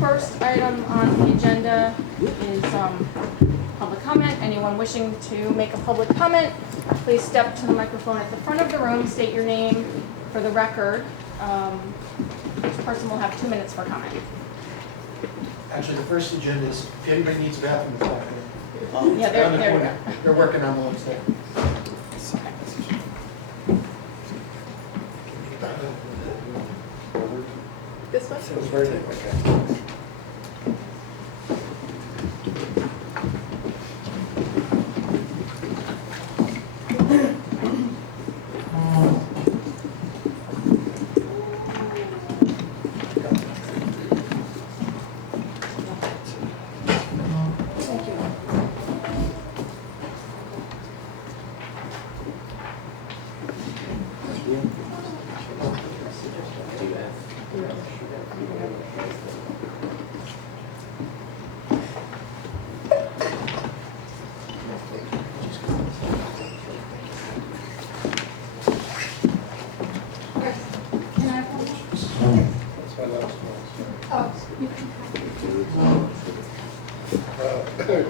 first item on the agenda is public comment. Anyone wishing to make a public comment, please step to the microphone at the front of the room, state your name for the record. Each person will have 2 minutes for comment. Actually, the first agenda is if anybody needs a bathroom, it's back there. Yeah, there we go. They're working on those there. This one? It was very quick.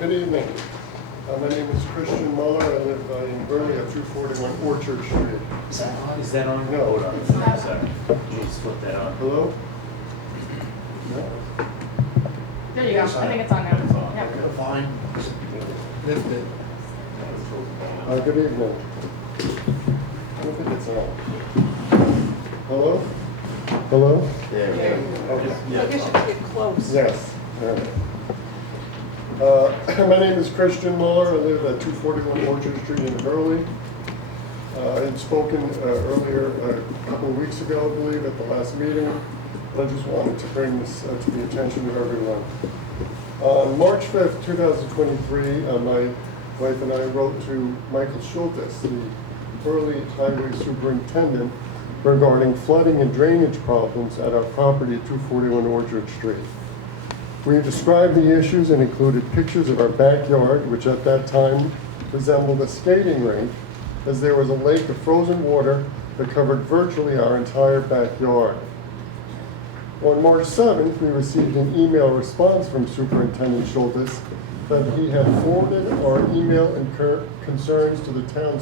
Good evening. My name is Christian Muller. I live in Hurley at 241 Orchard Street. Is that on? No. Hold on. Sorry. You just flip that on. Hello? No? There you go. I think it's on now. Yep. Fine. Lift it. Good evening. I don't think it's on. Hello? Hello? There we go. Okay. I guess you have to get close. Yes. All right. My name is Christian Muller. I live at 241 Orchard Street in Hurley. I had spoken earlier, a couple of weeks ago, I believe, at the last meeting. But I just wanted to bring this to the attention of everyone. On March 5th, 2023, my wife and I wrote to Michael Schultes, the Hurley Highway Superintendent, regarding flooding and drainage problems at our property at 241 Orchard Street. We described the issues and included pictures of our backyard, which at that time resembled a skating rink, as there was a lake of frozen water that covered virtually our entire backyard. On March 7th, we received an email response from Superintendent Schultes that he had forwarded our email and concerns to the town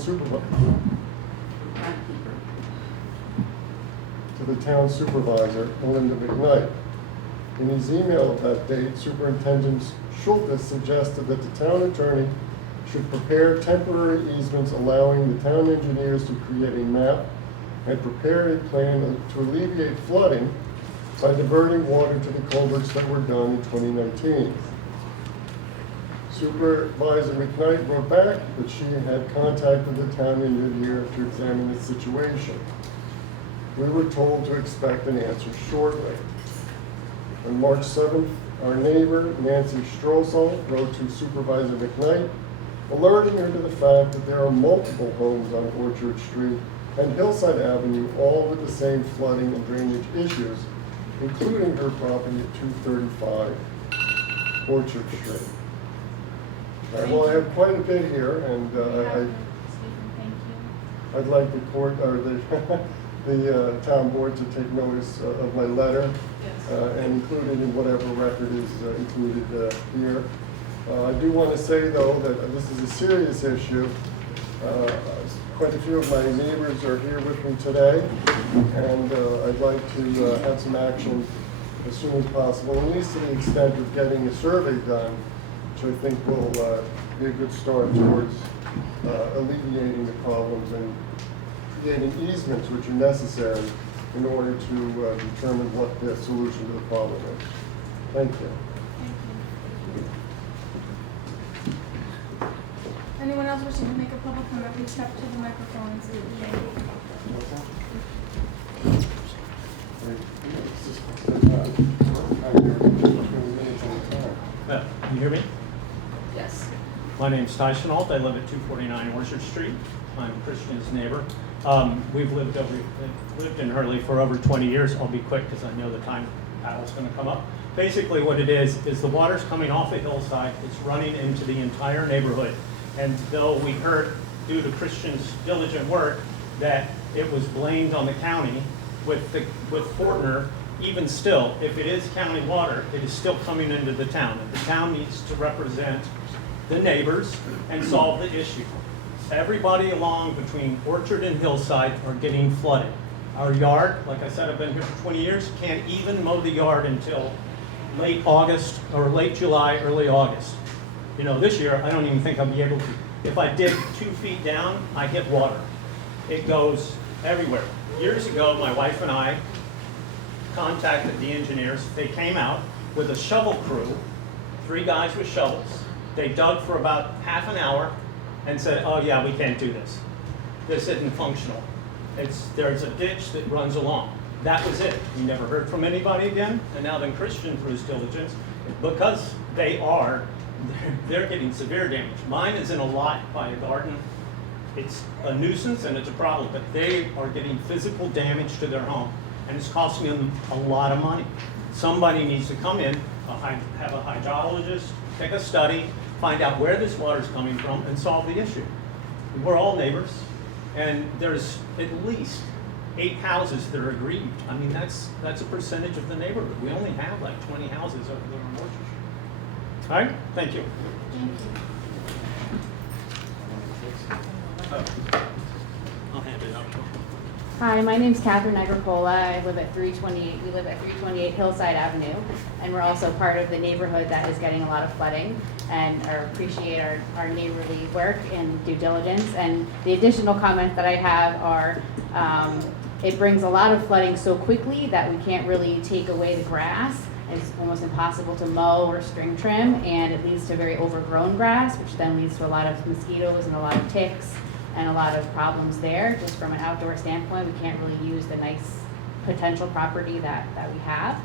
supervisor, Linda McKnight. In his email of that date, Superintendent Schultes suggested that the town attorney should prepare temporary easements allowing the town engineers to create a map and prepare a plan to alleviate flooding by diverting water to the culverts that were done in 2019. Supervisor McKnight wrote back that she had contacted the town engineer to examine the situation. We were told to expect an answer shortly. On March 7th, our neighbor, Nancy Strossel, wrote to Supervisor McKnight, alerting her to the fact that there are multiple homes on Orchard Street and Hillside Avenue, all with the same flooding and drainage issues, including her property at 235 Orchard Street. Well, I have quite a bit here, and I'd like the court, or the town board to take notice of my letter and include it in whatever record is included here. I do want to say, though, that this is a serious issue. Quite a few of my neighbors are here with me today, and I'd like to have some action as soon as possible, at least to the extent of getting a survey done, which I think will be a good start towards alleviating the problems and creating easements which are necessary in order to determine what the solution to the problem is. Thank you. Anyone else wishing to make a public comment, please step to the microphone and state your name. Can you hear me? Yes. My name's Ty Chenault. I live at 249 Orchard Street. I'm Christian's neighbor. We've lived in Hurley for over 20 years. I'll be quick because I know the time battle's going to come up. Basically what it is the water's coming off a hillside. It's running into the entire neighborhood. And though we heard, due to Christian's diligent work, that it was blamed on the county with Fortner even still, if it is county water, it is still coming into the town, and the town needs to represent the neighbors and solve the issue. Everybody along between Orchard and Hillside are getting flooded. Our yard, like I said, I've been here for 20 years, can't even mow the yard until late August or late July, early August. You know, this year, I don't even think I'll be able to. If I dig 2 feet down, I hit water. It goes everywhere. Years ago, my wife and I contacted the engineers. They came out with a shovel crew, 3 guys with shovels. They dug for about half an hour and said, oh yeah, we can't do this. This isn't functional. There's a ditch that runs along. That was it. We never heard from anybody again. And now then Christian, through his diligence, because they're getting severe damage. Mine is in a lot by a garden. It's a nuisance and it's a problem, but they are getting physical damage to their home, and it's costing them a lot of money. Somebody needs to come in, have a hydrologist, take a study, find out where this water is coming from, and solve the issue. We're all neighbors, and there's at least 8 houses that are aggrieved. I mean, that's a percentage of the neighborhood. We only have like 20 houses over there on Orchard Street. All right, thank you. I'll hand it up. Hi, my name's Catherine Agricola. I live at 328. We live at 328 Hillside Avenue, and we're also part of the neighborhood that is getting a lot of flooding, and appreciate our neighborly work and due diligence. And the additional comments that I have are, it brings a lot of flooding so quickly that we can't really take away the grass. It's almost impossible to mow or string trim, and it leads to very overgrown grass, which then leads to a lot of mosquitoes and a lot of ticks and a lot of problems there. Just from an outdoor standpoint, we can't really use the nice potential property that we have.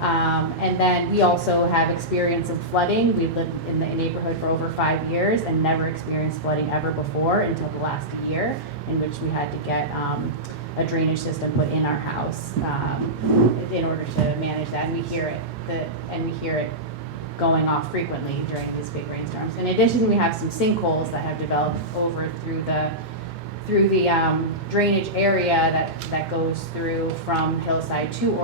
And then we also have experience of flooding. We've lived in the neighborhood for over 5 years and never experienced flooding ever before until the last year, in which we had to get a drainage system put in our house in order to manage that. And we hear it going off frequently during these big rainstorms. In addition, we have some sinkholes that have developed over through the drainage area that goes through from Hillside to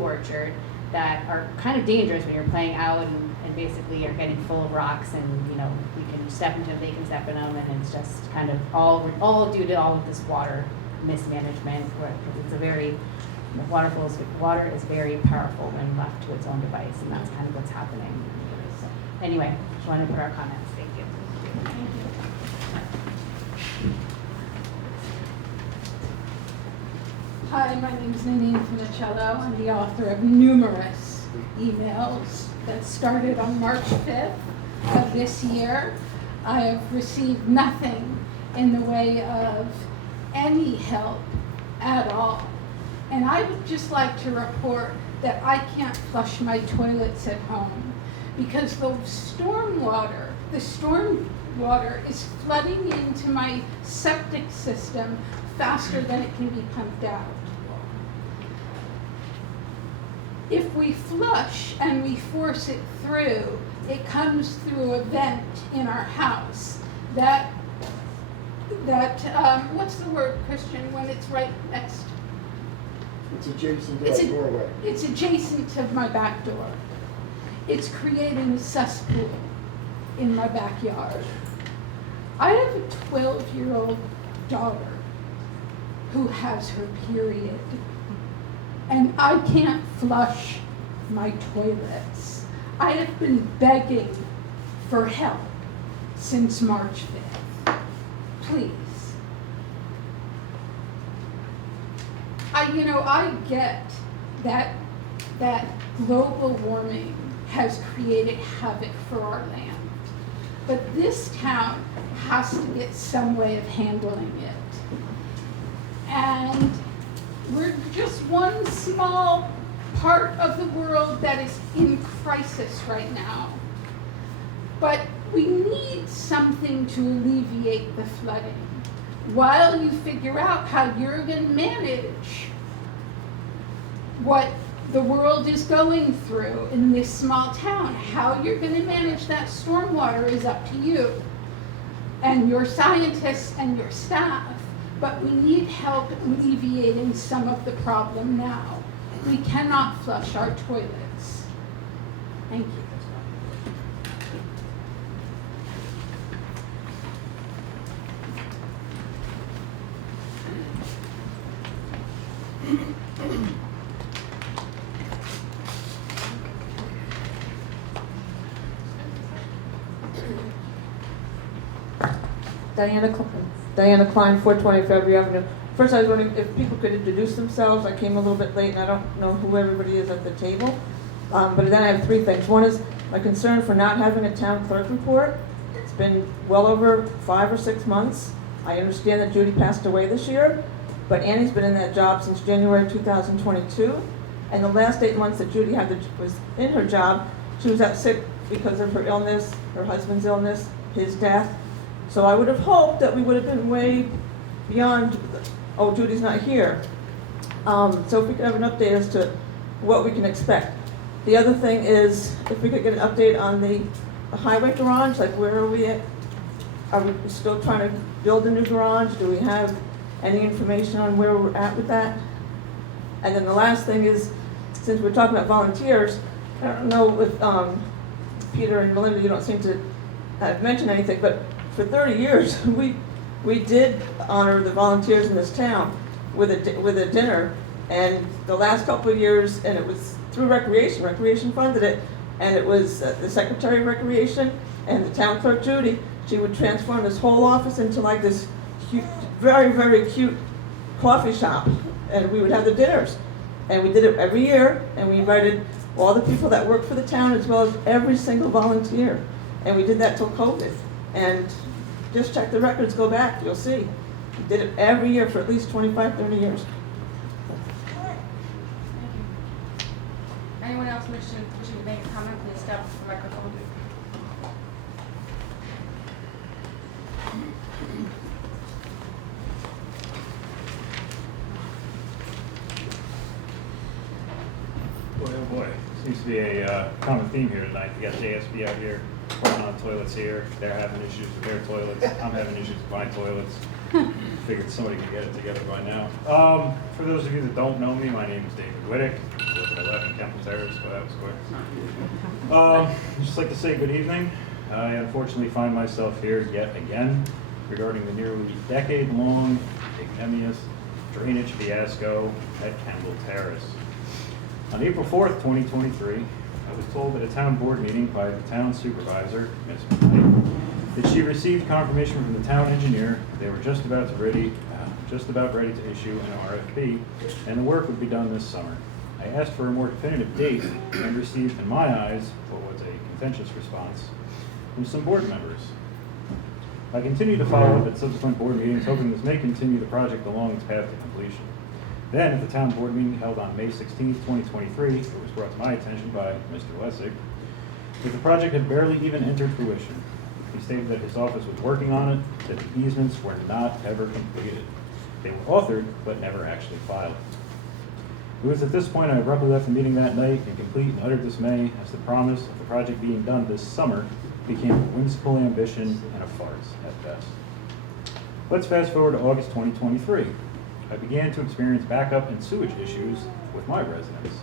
Orchard that are kind of dangerous when you're playing out and basically you're getting full of rocks, and you know, we can step into them, they can step in them, and it's just kind of all due to all of this water mismanagement. Water is very powerful when left to its own device, and that's kind of what's happening. So, anyway, just wanted to put our comments. Thank you. Hi, my name is Nadine Funicello. I'm the author of numerous emails that started on March 5th of this year. I have received nothing in the way of any help at all. And I would just like to report that I can't flush my toilets at home because the storm water is flooding into my septic system faster than it can be pumped out. If we flush and we force it through, it comes through a vent in our house that what's the word, Christian, when it's right next? It's adjacent to that doorway. It's adjacent to my back door. It's creating a cesspool in my backyard. I have a 12-year-old daughter who has her period, and I can't flush my toilets. I have been begging for help since March 5th. Please. I get that global warming has created havoc for our land, but this town has to get some way of handling it. And we're just one small part of the world that is in crisis right now. But we need something to alleviate the flooding while you figure out how you're going to manage what the world is going through in this small town. How you're going to manage that stormwater is up to you and your scientists and your staff, but we need help alleviating some of the problem now. we cannot flush our toilets. Thank you. Diana Klein, 420 Fairview Avenue. First, I was wondering if people could introduce themselves. I came a little bit late and I don't know who everybody is at the table. But then I have three things. One is my concern for not having a town clerk report. It's been well over 5 or 6 months. I understand that Judy passed away this year, but Annie's been in that job since January 2022. And the last 8 months that Judy was in her job, she was out sick because of her illness, her husband's illness, his death. So I would have hoped that we would have been way beyond, oh, Judy's not here. So if we could have an update as to what we can expect. The other thing is, if we could get an update on the highway garage, like where are we at? Are we still trying to build a new garage? Do we have any information on where we're at with that? And then the last thing is, since we're talking about volunteers, I don't know if Peter and Melinda, you don't seem to have mentioned anything, but for 30 years, we did honor the volunteers in this town with a dinner, and the last couple of years, and it was through Recreation funded it, and it was the Secretary of Recreation and the town clerk Judy. She would transform this whole office into like this cute, very, very cute coffee shop, and we would have the dinners. And we did it every year, and we invited all the people that work for the town as well as every single volunteer. And we did that till COVID. And just check the records, go back, you'll see. We did it every year for at least 25, 30 years. Anyone else wishing to make a comment, please step to the microphone. Boy, oh boy, seems to be a common theme here tonight. You got JSB out here, putting on toilets here. They're having issues with their toilets. I'm having issues with my toilets. Figured somebody could get it together by now. For those of you that don't know me, my name is David Whittick. I live at 11 Kemble Terrace, but that was quick. I'd just like to say good evening. I unfortunately find myself here yet again regarding the nearly decade-long ignominious drainage fiasco at Kemble Terrace. On April 4th, 2023, I was told at a town board meeting by the town supervisor, Ms. McKnight, that she received confirmation from the town engineer they were just about ready to issue an RFP, and the work would be done this summer. I asked for a more definitive date and received, in my eyes, what was a contentious response from some board members. I continued to follow up at subsequent board meetings, hoping this may continue the project along its path to completion. Then, at the town board meeting held on May 16, 2023, it was brought to my attention by Mr. Lessig that the project had barely even entered fruition. He stated that his office was working on it, that the easements were not ever completed. They were authored, but never actually filed. It was at this point I abruptly left the meeting that night in complete and utter dismay as the promise of the project being done this summer became a whimsical ambition and a farce at best. Let's fast forward to August 2023. I began to experience backup and sewage issues with my residents.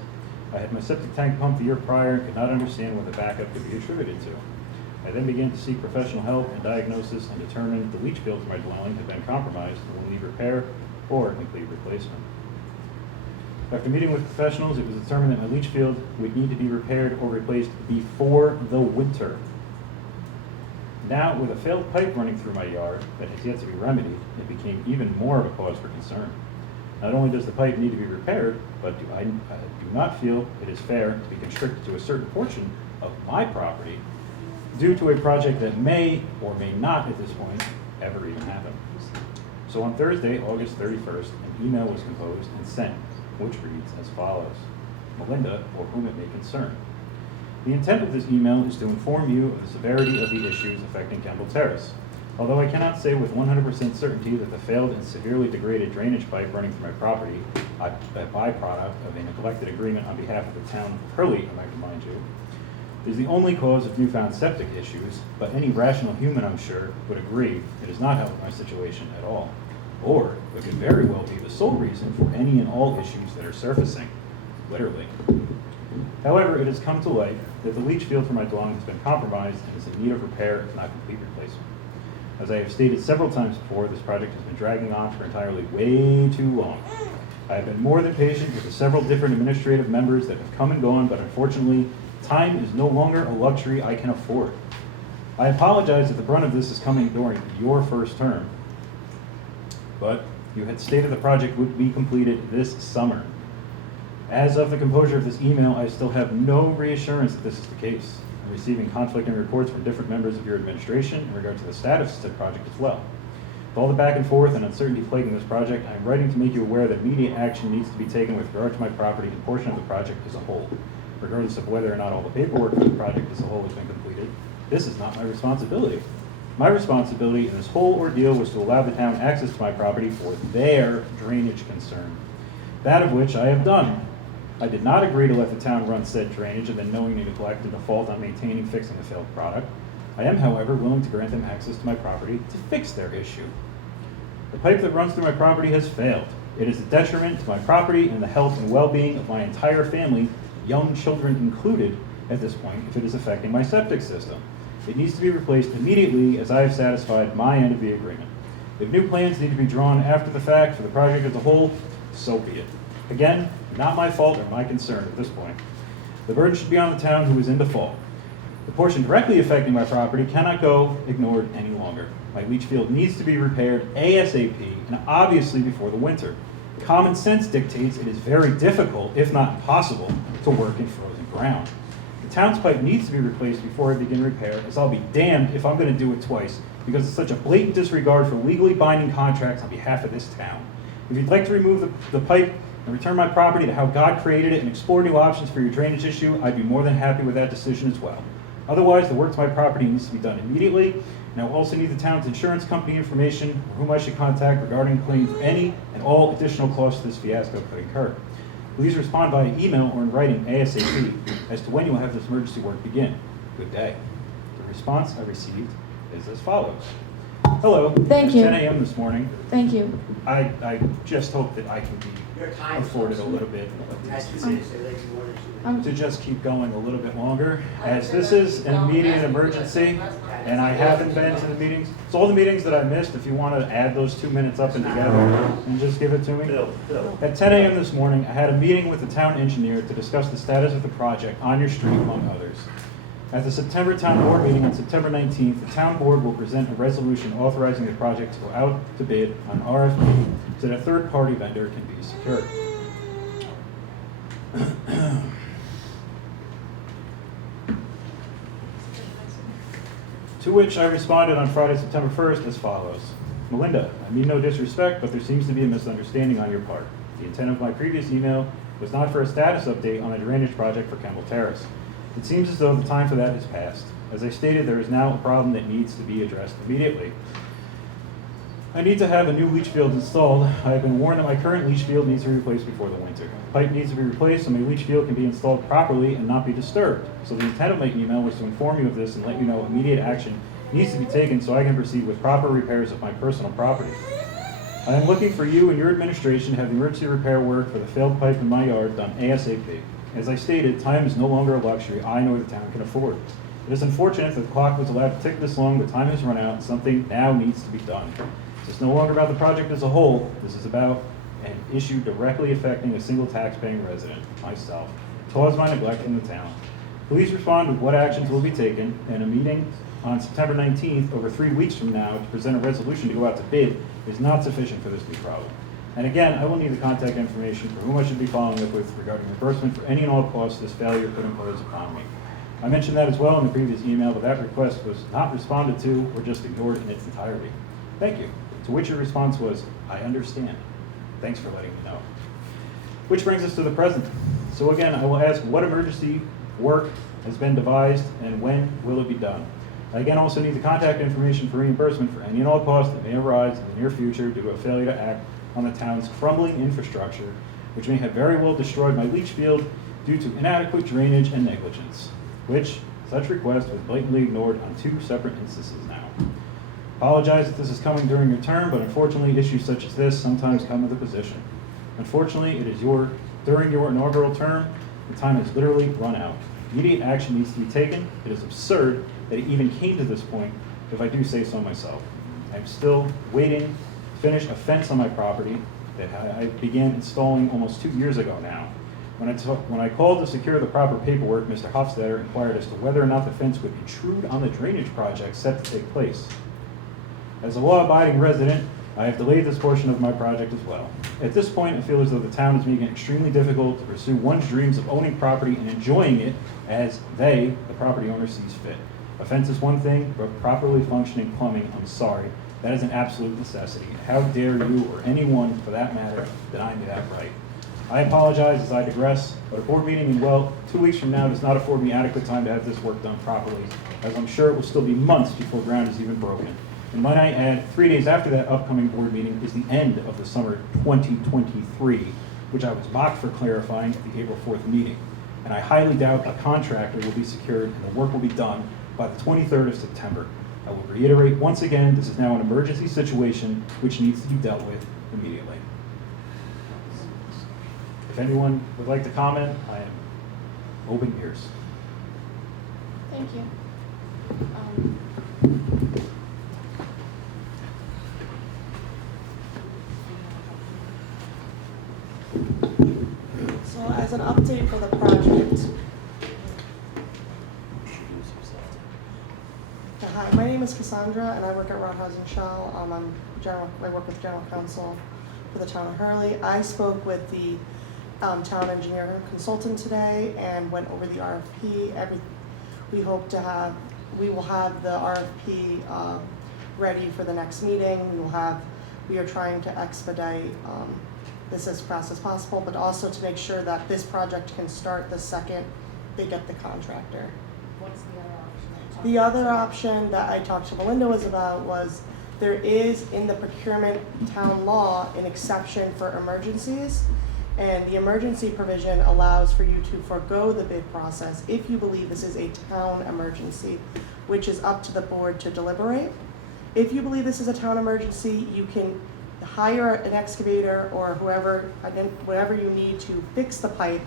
I had my septic tank pumped the year prior and could not understand what the backup could be attributed to. I then began to seek professional help and diagnosis and determined the leach field to my dwelling had been compromised and will need repair or complete replacement. After meeting with professionals, it was determined that my leach field would need to be repaired or replaced before the winter. Now, with a failed pipe running through my yard that has yet to be remedied, it became even more of a cause for concern. Not only does the pipe need to be repaired, but I do not feel it is fair to be constricted to a certain portion of my property due to a project that may or may not at this point ever even happen. So on Thursday, August 31st, an email was composed and sent, which reads as follows: Melinda, or whom it may concern. The intent of this email is to inform you of the severity of the issues affecting Kemble Terrace. Although I cannot say with 100% certainty that the failed and severely degraded drainage pipe running through my property, a byproduct of a neglected agreement on behalf of the town of Hurley, I might remind you, is the only cause of newfound septic issues, but any rational human, I'm sure, would agree it does not help my situation at all. Or it could very well be the sole reason for any and all issues that are surfacing. literally. However, it has come to light that the leach field for my dwelling has been compromised and is in need of repair, if not complete replacement. As I have stated several times before, this project has been dragging on for entirely way too long. I have been more than patient with the several different administrative members that have come and gone, but unfortunately, time is no longer a luxury I can afford. I apologize that the brunt of this is coming during your first term, but you had stated the project would be completed this summer. As of the composure of this email, I still have no reassurance that this is the case. I'm receiving conflicting reports from different members of your administration in regard to the status of the project as well. With all the back and forth and uncertainty plaguing this project, I am writing to make you aware that immediate action needs to be taken with regard to my property and portion of the project as a whole. Regardless of whether or not all the paperwork for the project as a whole has been completed, this is not my responsibility. My responsibility in this whole ordeal was to allow the town access to my property for their drainage concern, that of which I have done. I did not agree to let the town run said drainage and then knowingly neglect and default on maintaining fixing the failed product. I am, however, willing to grant them access to my property to fix their issue. The pipe that runs through my property has failed. It is a detriment to my property and the health and well-being of my entire family, young children included, at this point, if it is affecting my septic system. It needs to be replaced immediately as I have satisfied my end of the agreement. If new plans need to be drawn after the fact for the project as a whole, so be it. Again, not my fault or my concern at this point. The burden should be on the town who is in default. The portion directly affecting my property cannot go ignored any longer. My leach field needs to be repaired ASAP and obviously before the winter. Common sense dictates it is very difficult, if not impossible, to work in frozen ground. The town's pipe needs to be replaced before I begin repair, as I'll be damned if I'm going to do it twice, because it's such a blatant disregard for legally binding contracts on behalf of this town. If you'd like to remove the pipe and return my property to how God created it and explore new options for your drainage issue, I'd be more than happy with that decision as well. Otherwise, the work to my property needs to be done immediately, and I will also need the town's insurance company information or whom I should contact regarding claim for any and all additional costs this fiasco could incur. Please respond via email or in writing ASAP as to when you will have this emergency work begin. Good day. The response I received is as follows. Hello. Thank you. At 10 a.m. this morning. Thank you. I just hope that I can be afforded a little bit to just keep going a little bit longer, as this is an immediate emergency, and I haven't been to the meetings. So all the meetings that I missed, if you want to add those 2 minutes up and together and just give it to me. At 10 a.m. this morning, I had a meeting with the town engineer to discuss the status of the project on your street, among others. At the September town board meeting on September 19th, the town board will present a resolution authorizing the project to go out to bid on RFP so that a third-party vendor can be secured. To which I responded on Friday, September 1st as follows. Melinda, I mean no disrespect, but there seems to be a misunderstanding on your part. The intent of my previous email was not for a status update on a drainage project for Kemble Terrace. It seems as though the time for that has passed. As I stated, there is now a problem that needs to be addressed immediately. I need to have a new leach field installed. I have been warned that my current leach field needs to be replaced before the winter. Pipe needs to be replaced so my leach field can be installed properly and not be disturbed. So the intent of my email was to inform you of this and let you know immediate action needs to be taken so I can proceed with proper repairs of my personal property. I am looking for you and your administration to have the emergency repair work for the failed pipe in my yard done ASAP. As I stated, time is no longer a luxury I nor the town can afford. It is unfortunate that the clock was allowed to tick this long, but time has run out and something now needs to be done. This is no longer about the project as a whole. This is about an issue directly affecting a single tax-paying resident, myself, caused by neglect in the town. Please respond with what actions will be taken, and a meeting on September 19th, over 3 weeks from now, to present a resolution to go out to bid is not sufficient for this new problem. And again, I will need the contact information for whom I should be following up with regarding reimbursement for any and all costs this failure could impose upon me. I mentioned that as well in the previous email, but that request was not responded to or just ignored in its entirety. Thank you. To which your response was, I understand. Thanks for letting me know. Which brings us to the present. So again, I will ask what emergency work has been devised and when will it be done? I again also need the contact information for reimbursement for any and all costs that may arise in the near future due to a failure to act on the town's crumbling infrastructure, which may have very well destroyed my leach field due to inadequate drainage and negligence, which such request was blatantly ignored on 2 separate instances now. Apologize if this is coming during your term, but unfortunately issues such as this sometimes come with a position. Unfortunately, it is your During your inaugural term, the time has literally run out. Immediate action needs to be taken. It is absurd that it even came to this point, if I do say so myself. I'm still waiting to finish a fence on my property that I began installing almost 2 years ago now. When I called to secure the proper paperwork, Mr. Hofstadter inquired as to whether or not the fence would intrude on the drainage project set to take place. As a law-abiding resident, I have delayed this portion of my project as well. At this point, I feel as though the town is making it extremely difficult to pursue one's dreams of owning property and enjoying it as they, the property owner, sees fit. A fence is one thing, but properly functioning plumbing, I'm sorry, that is an absolute necessity. How dare you, or anyone for that matter, deny me that right? I apologize as I digress, but a board meeting in, well, 2 weeks from now does not afford me adequate time to have this work done properly, as I'm sure it will still be months before ground is even broken. And might I add, 3 days after that upcoming board meeting is the end of the summer 2023, which I was mocked for clarifying at the April 4th meeting. And I highly doubt a contractor will be secured and the work will be done by the 23rd of September. I will reiterate once again, this is now an emergency situation which needs to be dealt with immediately. If anyone would like to comment, I am open ears. Thank you. So as an update for the project. Hi, my name is Cassandra and I work at Roundhouse and Shaw. I work with general counsel for the town of Hurley. I spoke with the town engineer consultant today and went over the RFP. We will have the RFP ready for the next meeting. We are trying to expedite this as fast as possible, but also to make sure that this project can start the second they get the contractor. What's the other option? The other option that I talked to Melinda was there is in the procurement town law an exception for emergencies, and the emergency provision allows for you to forego the bid process if you believe this is a town emergency, which is up to the board to deliberate. If you believe this is a town emergency, you can hire an excavator or whatever you need to fix the pipe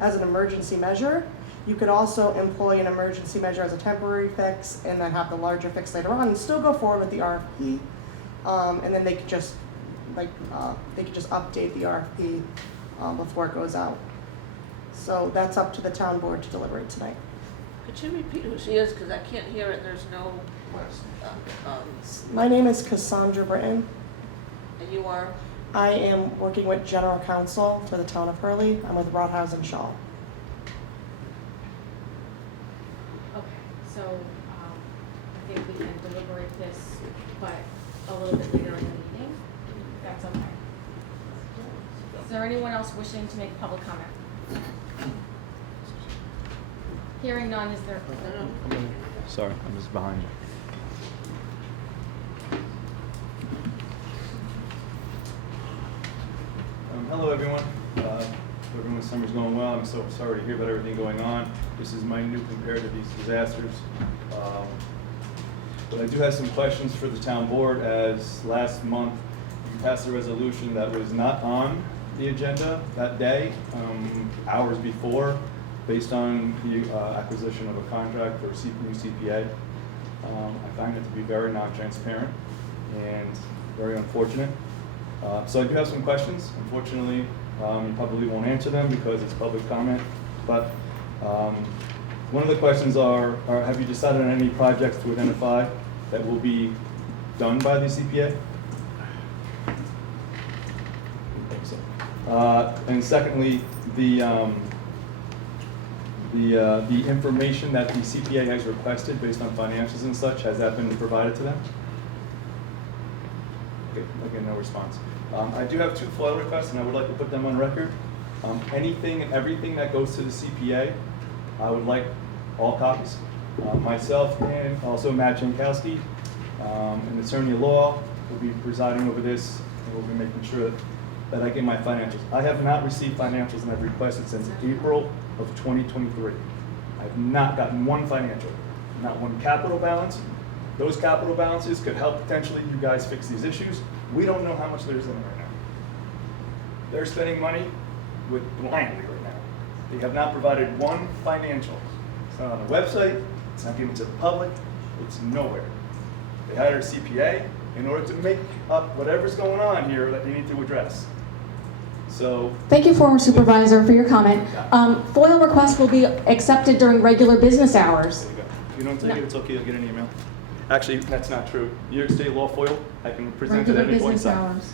as an emergency measure. You could also employ an emergency measure as a temporary fix and then have the larger fix later on and still go forward with the RFP. And then they could just update the RFP before it goes out. So that's up to the town board to deliberate tonight. Could you repeat who she is, because I can't hear it, there's no, My name is Cassandra Britton. and you are? I am working with general counsel for the town of Hurley. I'm with Roundhouse and Shaw. Okay, so I think we can deliberate this, but a little bit later in the meeting. That's okay. Is there anyone else wishing to make public comment? Hearing none, is there? Sorry, I'm just behind you. Hello, everyone. Hope everyone's summer's going well. I'm so sorry to hear about everything going on. This is minute compared to these disasters. But I do have some questions for the town board, as last month you passed a resolution that was not on the agenda that day, hours before, based on the acquisition of a contract for a new CPA. I find it to be very non-transparent and very unfortunate. So I do have some questions. Unfortunately, you probably won't answer them because it's public comment. But one of the questions are have you decided on any projects to identify that will be done by the CPA? And secondly, the information that the CPA has requested based on financials and such, has that been provided to them? Okay, again, no response. I do have 2 FOIL requests, and I would like to put them on record. Anything and everything that goes to the CPA, I would like all copies. Myself and also Matt Jankowski, an attorney at law, will be presiding over this, and we'll be making sure that I get my financials. I have not received financials, and I've requested since April of 2023. I have not gotten one financial, not one capital balance. Those capital balances could help potentially you guys fix these issues. We don't know how much there is in it right now. They're spending money. with blindly right now. They have not provided one financial. It's not on the website, it's not given to the public, it's nowhere. They hired a CPA in order to make up whatever's going on here that they need to address. So, Thank you, former supervisor, for your comment. FOIL requests will be accepted during regular business hours. there you go. If you don't take it, it's okay, you'll get an email. Actually, that's not true. New York State law FOIL, I can present it at Regular any point in business time. hours.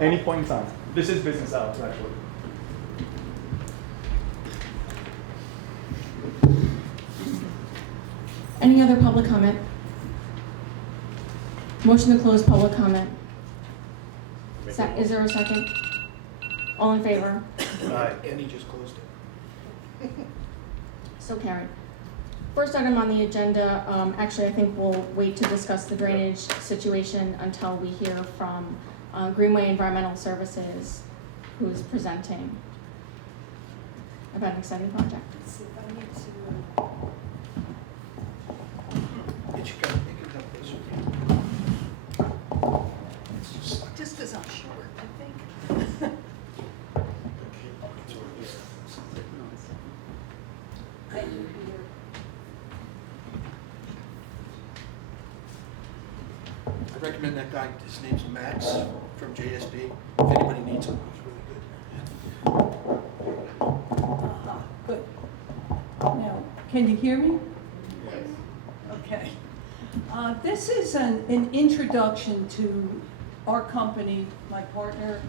Any point in time. This is business hours, actually. Any other public comment? Motion to close public comment. Is there a second? All in favor? Annie just closed it. So carried. First item on the agenda, actually I think we'll wait to discuss the drainage situation until we hear from Greenway Environmental Services, who's presenting about an exciting project. Let's see if I need to. It should come closer. Just because I'm short, I think. I do here. I recommend that guy, his name's Max from JSB. If anybody needs him, he's really good. Good. Now, can you hear me? Yes. Okay. This is an introduction to our company, my partner,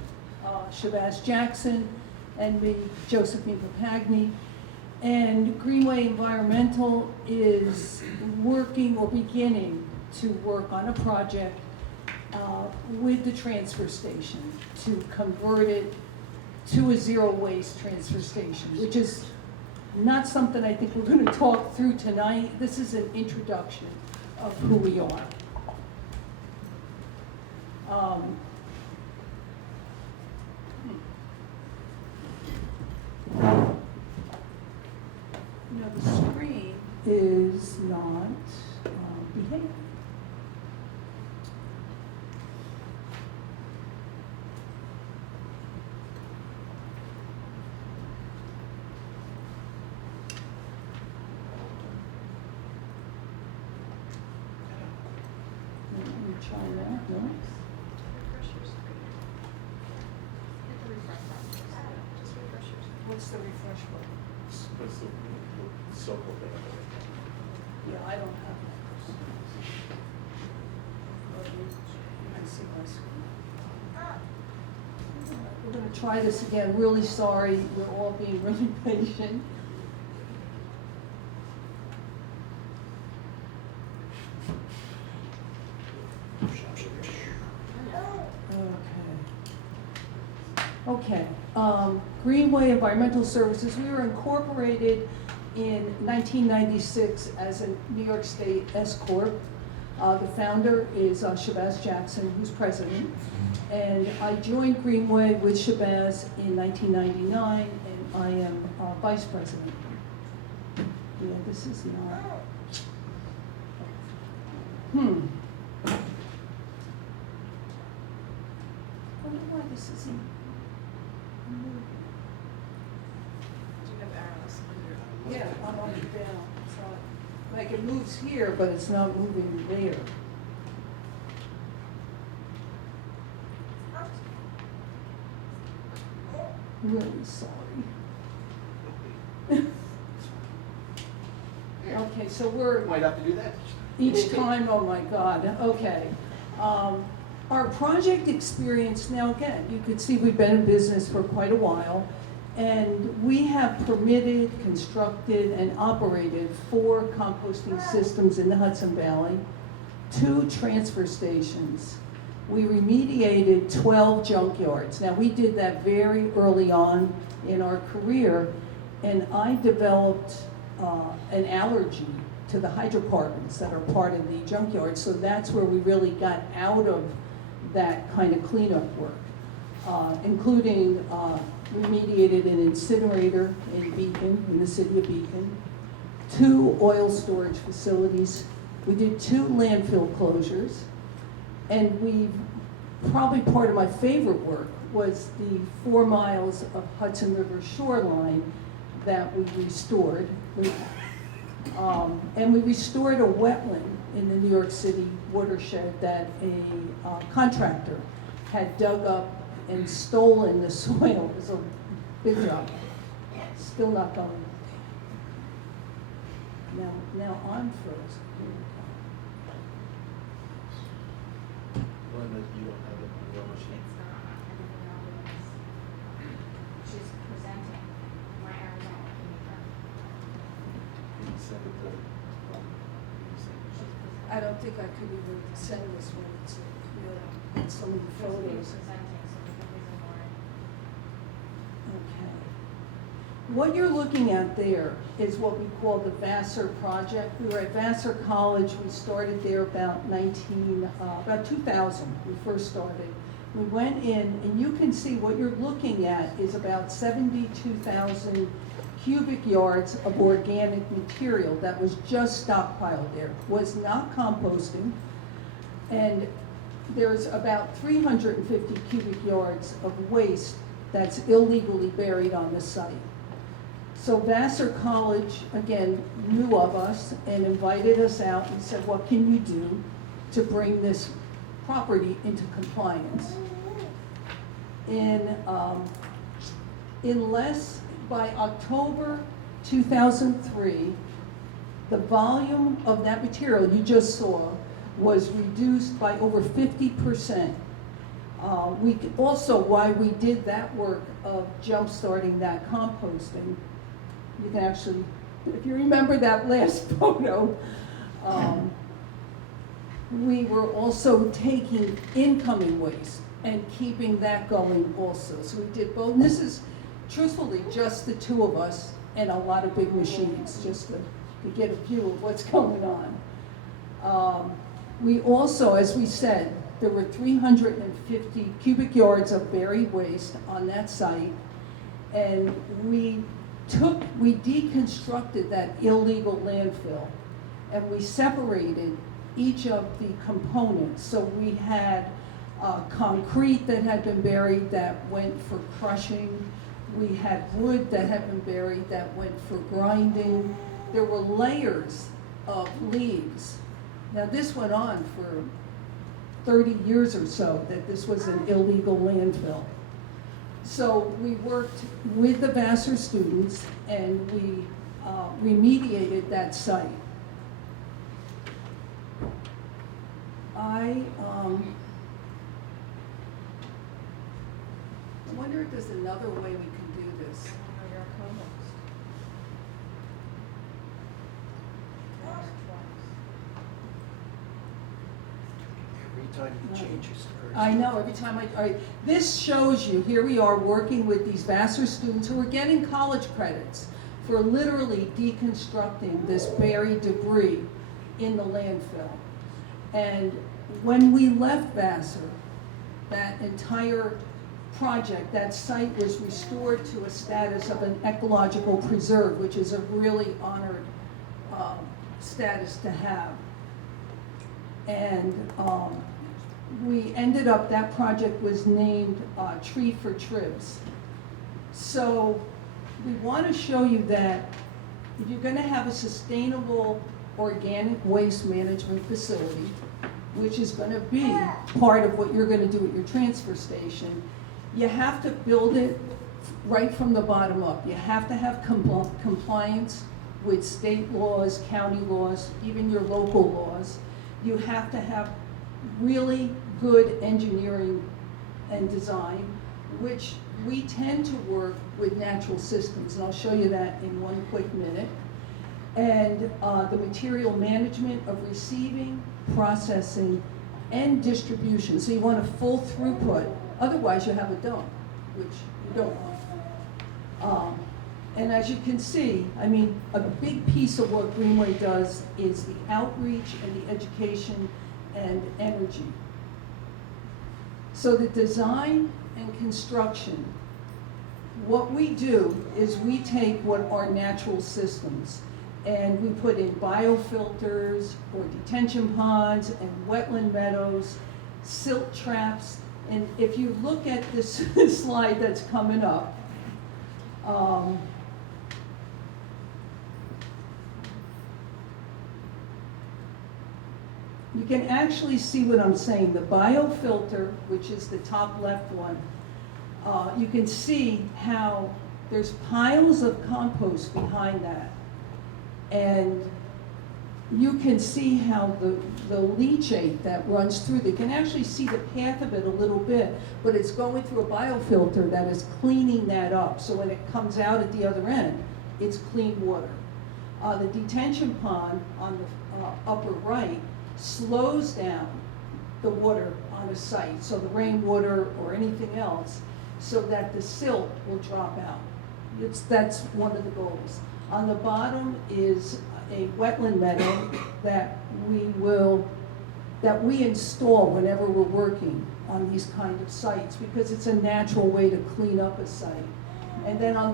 Shabazz Jackson, and me, Josephine Papagni. And Greenway Environmental is working or beginning to work on a project with the transfer station to convert it to a zero waste transfer station, which is not something I think we're going to talk through tonight. This is an introduction of who we are. You know, the screen is not behaving. Let me try that. No? What's the refresh button? Yeah, I don't have that. I see my screen. We're going to try this again. Really sorry. We're all being really patient. Okay. Greenway Environmental Services, we were incorporated in 1996 as a New York State S Corp. The founder is Shabazz Jackson, who's president. And I joined Greenway with Shabazz in 1999, and I am vice president. Yeah, this is not. I wonder why this isn't. Yeah, I'm on it down. So, like it moves here, but it's not moving there. Really sorry. Okay, so we're. Might have to do that. Each time, oh my God, okay. Our project experience, now again, you could see we've been in business for quite a while, and we have permitted, constructed, and operated 4 composting systems in the Hudson Valley, 2 transfer stations. We remediated 12 junkyards. Now, we did that very early on in our career, and I developed an allergy to the hydrocarbons that are part of the junkyard. So that's where we really got out of that kind of cleanup work, including remediated an incinerator in Beacon, in the city of Beacon, 2 oil storage facilities. We did 2 landfill closures, and we've probably part of my favorite work was the 4 miles of Hudson River shoreline that we restored. And we restored a wetland in the New York City watershed that a contractor had dug up and stolen the soil. It was a big job. Still not going. Now I'm frozen. Linda, you don't have it on your machine. It's not, everything else is. She's presenting, my arrow's not working either. Can you send it to, can you send it? I don't think I could even send this one to, so many photos. Presenting, so we can visit more. Okay. What you're looking at there is what we call the Vassar project. We were at Vassar College. We started there about 2000. We first started. We went in, and you can see what you're looking at is about 72,000 cubic yards of organic material that was just stockpiled there. Was not composting, and there's about 350 cubic yards of waste that's illegally buried on the site. So Vassar College, again, knew of us and invited us out and said, what can you do to bring this property into compliance? By October 2003, the volume of that material you just saw was reduced by over 50%. Why we did that work of jump-starting that composting, you can actually, if you remember that last photo, we were also taking incoming waste and keeping that going also. So we did both. And this is truthfully just the two of us and a lot of big machines, just to get a view of what's going on. We also, as we said, there were 350 cubic yards of buried waste on that site, and we deconstructed that illegal landfill, and we separated each of the components. So we had concrete that had been buried that went for crushing. We had wood that had been buried that went for grinding. There were layers of leaves. Now this went on for 30 years or so, that this was an illegal landfill. So we worked with the Vassar students and we remediated that site. I wonder if there's another way we can do this. Your co-host. Every time you change your screen. I know, every time all right, this shows you, here we are working with these Vassar students who are getting college credits for literally deconstructing this buried debris in the landfill. And when we left Vassar, that entire project, that site was restored to a status of an ecological preserve, which is a really honored status to have. And we ended up, that project was named Tree for Tribs. So we want to show you that if you're going to have a sustainable organic waste management facility, which is going to be part of what you're going to do at your transfer station, you have to build it right from the bottom up. You have to have compliance with state laws, county laws, even your local laws. You have to have really good engineering and design, which we tend to work with natural systems, and I'll show you that in one quick minute. And the material management of receiving, processing, and distribution. So you want a full throughput, otherwise you have a dump, which you don't want. And as you can see, I mean, a big piece of what Greenway does is the outreach and the education and energy. So the design and construction, what we do is we take what are natural systems and we put in biofilters or detention ponds and wetland meadows, silt traps, And if you look at this slide that's coming up, you can actually see what I'm saying. The biofilter, which is the top left one, you can see how there's piles of compost behind that. And you can see how the leachate that runs through, you can actually see the path of it a little bit, but it's going through a biofilter that is cleaning that up. So when it comes out at the other end, it's clean water. The detention pond on the upper right slows down the water on a site, so the rainwater or anything else, so that the silt will drop out. That's one of the goals. On the bottom is a wetland meadow that we install whenever we're working on these kind of sites, because it's a natural way to clean up a site. And then on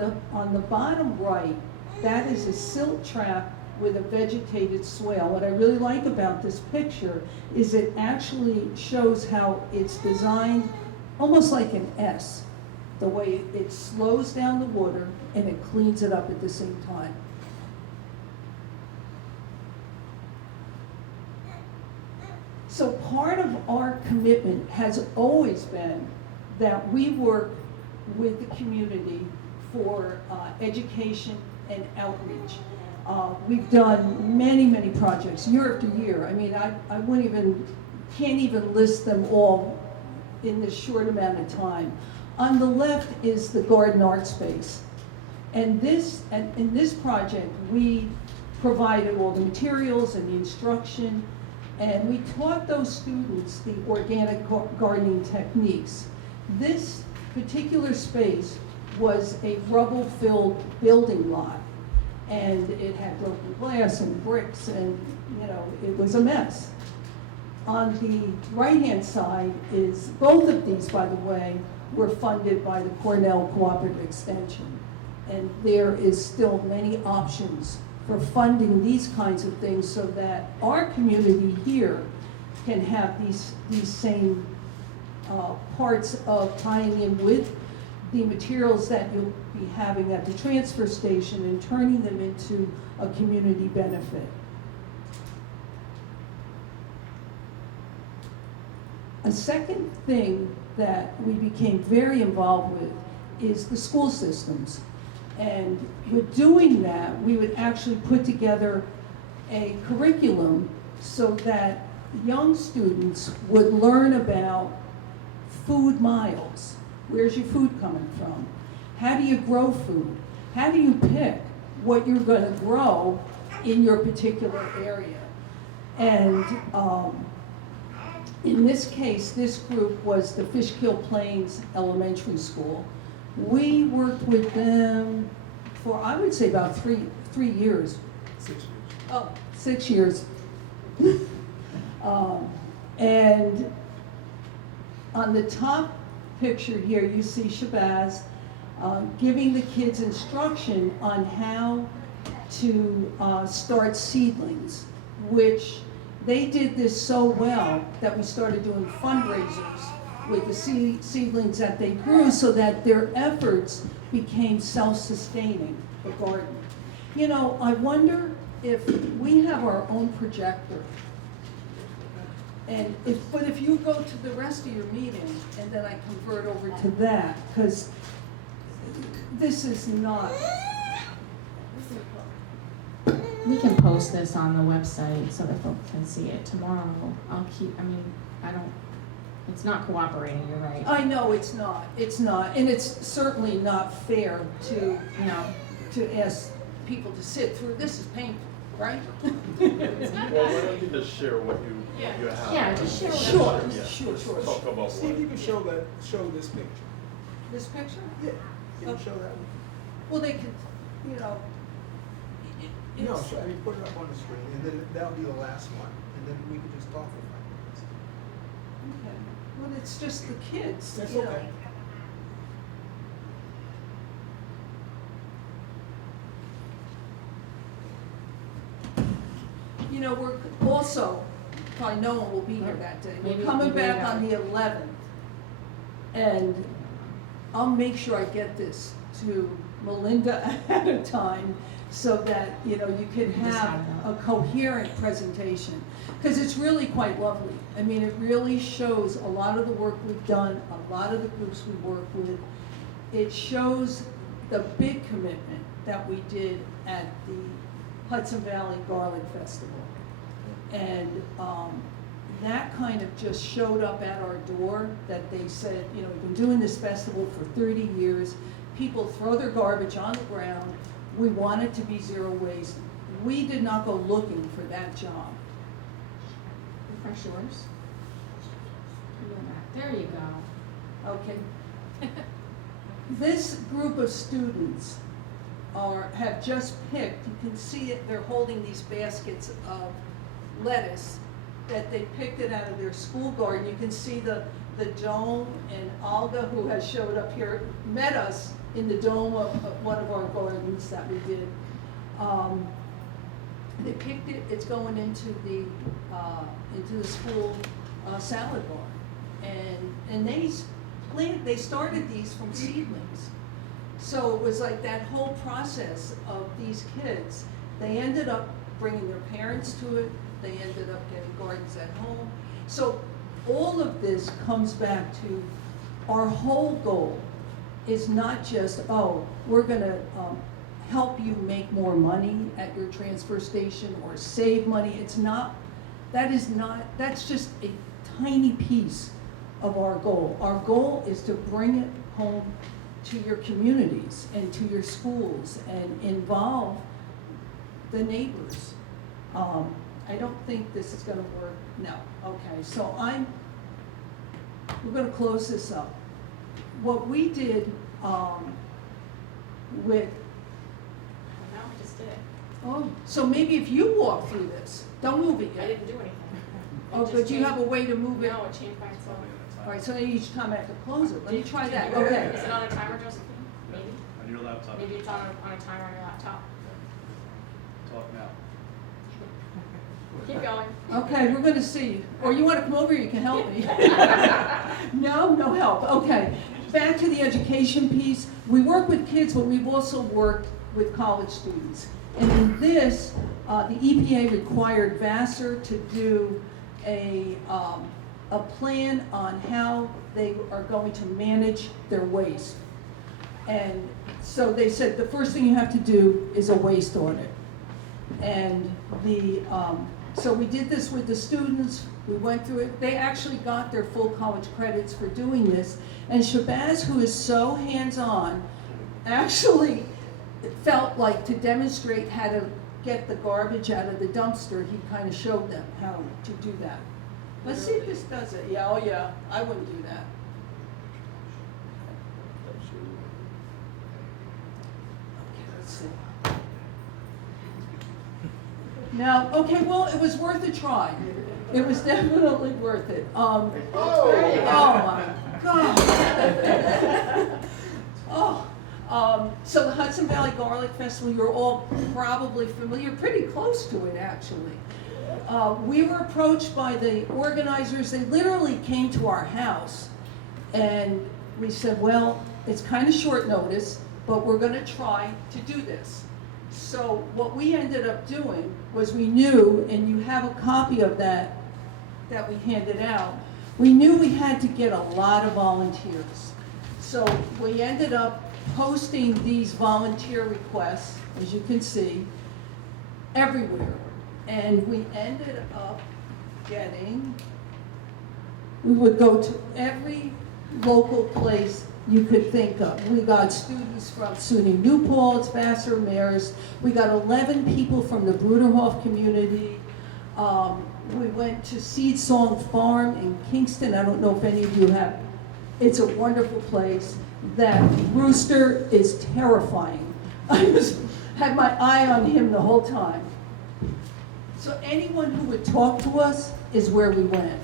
the bottom right, that is a silt trap with a vegetated swale. What I really like about this picture is it actually shows how it's designed almost like an S, the way it slows down the water and it cleans it up at the same time. So part of our commitment has always been that we work with the community for education and outreach. We've done many, many projects year after year. I mean, I can't even list them all in this short amount of time. On the left is the garden art space. And in this project, we provided all the materials and the instruction, and we taught those students the organic gardening techniques. This particular space was a rubble-filled building lot, and it had broken glass and bricks, and it was a mess. On the right-hand side is, both of these, by the way, were funded by the Cornell Cooperative Extension, and there is still many options for funding these kinds of things so that our community here can have these same parts of tying in with the materials that you'll be having at the transfer station and turning them into a community benefit. A second thing that we became very involved with is the school systems. And with doing that, we would actually put together a curriculum so that young students would learn about food miles. Where's your food coming from? How do you grow food? How do you pick what you're going to grow in your particular area? And in this case, this group was the Fishkill Plains Elementary School. We worked with them for, I would say, about three years. 6 years. Oh, 6 years. And on the top picture here, you see Shabazz giving the kids instruction on how to start seedlings, which they did this so well that we started doing fundraisers with the seedlings that they grew so that their efforts became self-sustaining, the garden. I wonder if we have our own projector. And if you go to the rest of your meeting and then I convert over to that, because this is not. We can post this on the website so that folks can see it tomorrow. It's not cooperating, you're right. I know it's not, and it's certainly not fair to ask people to sit through, this is painful, right? Well, why don't you just share what you have? Yeah, just share Sure, Yeah. sure. Talk about See if what. you can show this picture. This picture? Yeah, can you show that one? Well, they could, No, it's- so, put it up on the screen, and then that'll be the last one, and then we can just talk for 5 minutes. okay. Well, it's just the kids, That's you know. okay. We're also, probably no one will be here that day. Maybe We're coming we back will. on the 11th. And I'll make sure I get this to Melinda ahead of time so that, you know, you can have a coherent presentation. Because it's really quite lovely. I mean, it really shows a lot of the work we've done, a lot of the groups we work with. It shows the big commitment that we did at the Hudson Valley Garlic Festival. And that kind of just showed up at our door, that they said, you know, we've been doing this festival for 30 years. People throw their garbage on the ground. We want it to be zero waste. We did not go looking for that job. Refresh yours. There you go. Okay. This group of students have just picked, you can see it, they're holding these baskets of lettuce that they picked it out of their school garden. You can see the dome, and Olga, who has showed up here, met us in the dome of one of our gardens that we did. They picked it, it's going into the school salad bar. And they started these from seedlings. So it was like that whole process of these kids. They ended up bringing their parents to it. They ended up getting gardens at home. So all of this comes back to our whole goal is not just, oh, we're gonna help you make more money at your transfer station or save money. It's not, that's just a tiny piece of our goal. Our goal is to bring it home to your communities and to your schools and involve the neighbors. I don't think this is gonna work, no. Okay, so we're gonna close this up. What we did with, No, I just did it. oh, so maybe if you walk through this, don't move it I yet. didn't do anything. Oh, It but just you have a changed. way to move it? No, it changed by itself. All right, so each time I have to close it. Let me try that, Is okay. it on a timer, Josephine? Maybe? On your laptop. Maybe it's on a timer on your laptop. Talk now. Keep going. Okay, we're gonna see. Or you wanna come over, you can help me. No help, okay. Back to the education piece. We work with kids, but we've also worked with college students. And in this, the EPA required Vassar to do a plan on how they are going to manage their waste. And so they said the first thing you have to do is a waste audit. And so we did this with the students, we went through it. They actually got their full college credits for doing this. And Shabazz, who is so hands-on, actually felt like to demonstrate how to get the garbage out of the dumpster, he kind of showed them how to do that. Let's see if this does it. Yeah, oh yeah, I wouldn't do that. Okay, let's see. Now, okay, well, it was worth a try. It was definitely worth it. Oh my God. So the Hudson Valley Garlic Festival, you're all probably familiar, pretty close to it actually. We were approached by the organizers. They literally came to our house and we said, well, it's kind of short notice, but we're gonna try to do this. So what we ended up doing was we knew, and you have a copy of that we handed out, we knew we had to get a lot of volunteers. So we ended up posting these volunteer requests, as you can see, everywhere. And we ended up getting, we would go to every local place you could think of. We got students from SUNY New Paltz, Vassar, Marist. We got 11 people from the Bruderhof community. We went to Seed Song Farm in Kingston. I don't know if any of you have. It's a wonderful place. That rooster is terrifying. I had my eye on him the whole time. So anyone who would talk to us is where we went.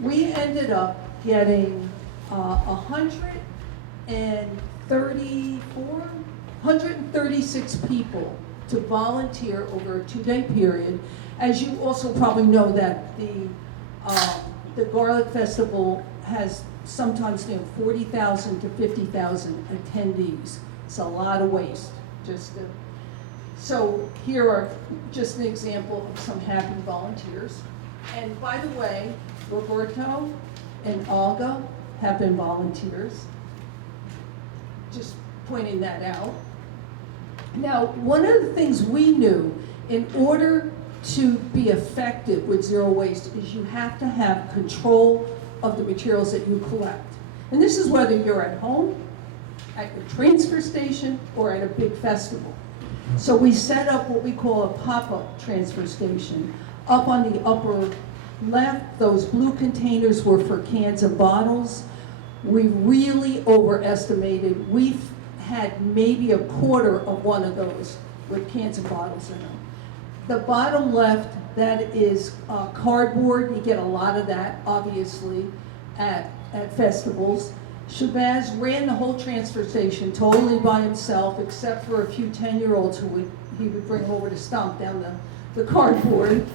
We ended up getting 136 people to volunteer over a 2-day period. As you also probably know that the Garlic Festival has sometimes 40,000 to 50,000 attendees. It's a lot of waste. So here are just an example of some happy volunteers. And by the way, Roberto and Olga have been volunteers. Just pointing that out. Now, one of the things we knew, in order to be effective with zero waste, is you have to have control of the materials that you collect. And this is whether you're at home, at your transfer station, or at a big festival. So we set up what we call a pop-up transfer station. Up on the upper left, those blue containers were for cans and bottles. We really overestimated. We've had maybe a quarter of one of those with cans and bottles in them. The bottom left, that is cardboard. You get a lot of that, obviously, at festivals. Shabazz ran the whole transfer station totally by himself, except for a few 10-year-olds who he would bring over to stomp down the cardboard.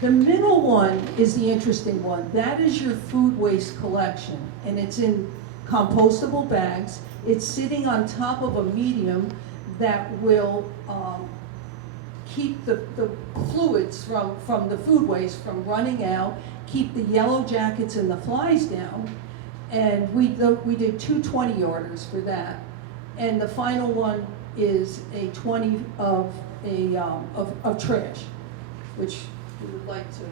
The middle one is the interesting one. That is your food waste collection, and it's in compostable bags. It's sitting on top of a medium that will keep the fluids from the food waste from running out, keep the yellow jackets and the flies down. And we did 2 20-yarders for that. And the final one is a 20 of trash, which we would like to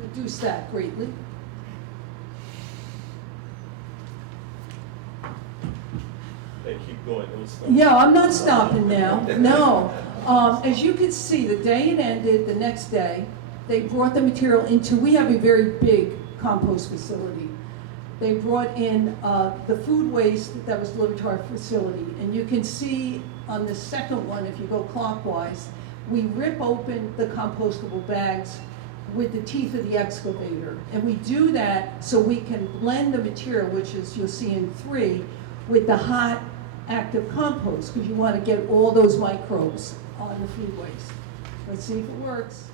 reduce that greatly. Hey, keep going, don't stop. Yeah, I'm not stopping now, no. As you can see, the day it ended, the next day, they brought the material into, we have a very big compost facility. They brought in the food waste that was delivered to our facility. And you can see on the second one, if you go clockwise, we rip open the compostable bags with the teeth of the excavator. And we do that so we can blend the material, which is, you'll see in 3, with the hot active compost, because you want to get all those microbes on the food waste. Let's see if it works.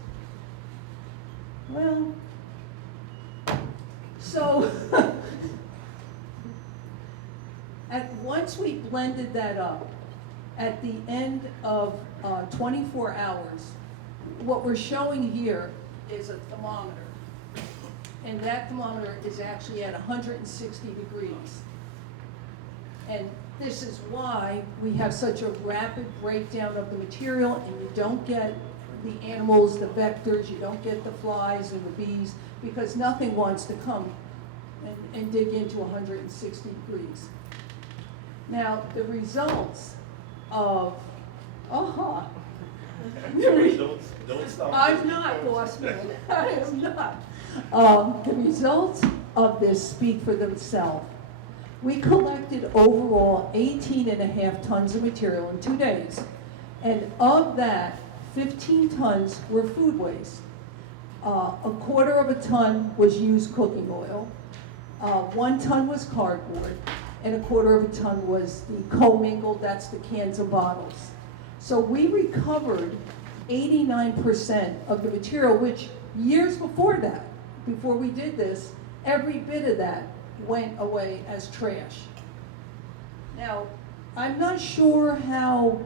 Well, so once we blended that up, at the end of 24 hours, what we're showing here is a thermometer. And that thermometer is actually at 160 degrees. And this is why we have such a rapid breakdown of the material, and you don't get the animals, the vectors, you don't get the flies and the bees, because nothing wants to come and dig into 160 degrees. Now, the results of, Don't stop. I'm not, boss man, I am not. The results of this speak for themselves. We collected overall 18.5 tons of material in 2 days, and of that, 15 tons were food waste. A quarter of a ton was used cooking oil, 1 ton was cardboard, and a quarter of a ton was the commingled, that's the cans and bottles. So we recovered 89% of the material, which years before that, before we did this, every bit of that went away as trash. Now, I'm not sure how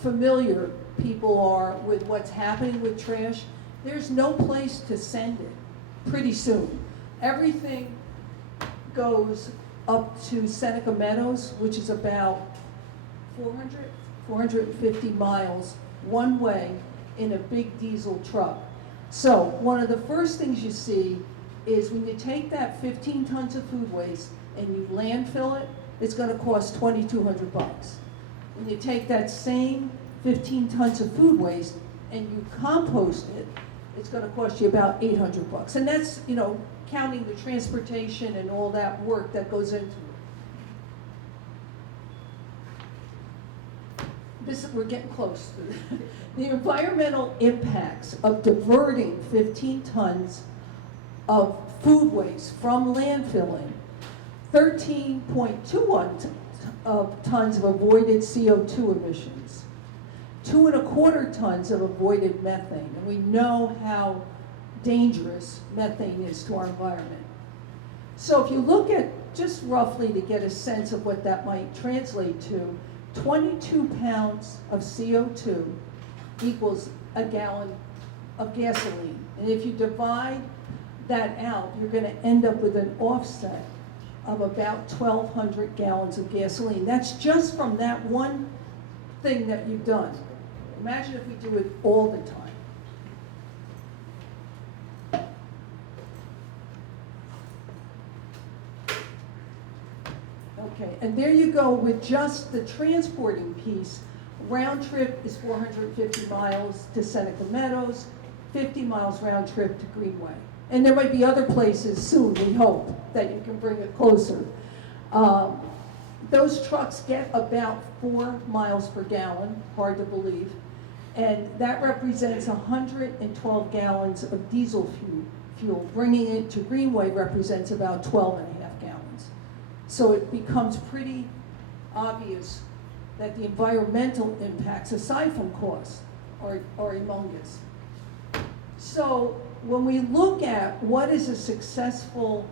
familiar people are with what's happening with trash. There's no place to send it pretty soon. Everything goes up to Seneca Meadows, which is about 450 miles one way in a big diesel truck. So one of the first things you see is when you take that 15 tons of food waste and you landfill it, it's going to cost $2,200. When you take that same 15 tons of food waste and you compost it, it's going to cost you about $800. And that's, you know, counting the transportation and all that work that goes into it. We're getting close. The environmental impacts of diverting 15 tons of food waste from landfilling, 13.21 tons of avoided CO2 emissions, 2.25 tons of avoided methane, and we know how dangerous methane is to our environment. So if you look at, just roughly to get a sense of what that might translate to, 22 pounds of CO2 equals a gallon of gasoline. And if you divide that out, you're gonna end up with an offset of about 1,200 gallons of gasoline. That's just from that one thing that you've done. Imagine if we do it all the time. Okay, and there you go with just the transporting piece. Round trip is 450 miles to Seneca Meadows, 50 miles round trip to Greenway. And there might be other places soon, we hope, that you can bring it closer. Those trucks get about 4 miles per gallon, hard to believe, and that represents 112 gallons of diesel fuel. Bringing it to Greenway represents about 12 and a half gallons. So it becomes pretty obvious that the environmental impacts, aside from cost, are humongous. So when we look at what is a successful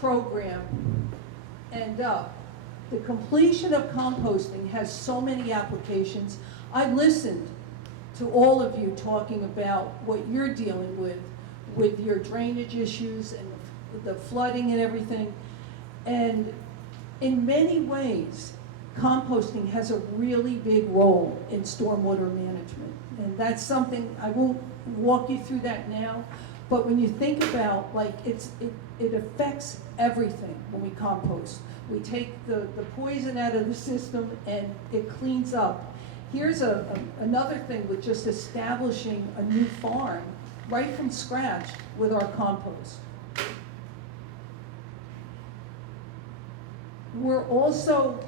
program end up, the completion of composting has so many applications. I listened to all of you talking about what you're dealing with your drainage issues and the flooding and everything. And in many ways, composting has a really big role in stormwater management. And that's something, I won't walk you through that now, but when you think about, like, it affects everything when we compost. We take the poison out of the system and it cleans up. Here's another thing with just establishing a new farm right from scratch with our compost. We're also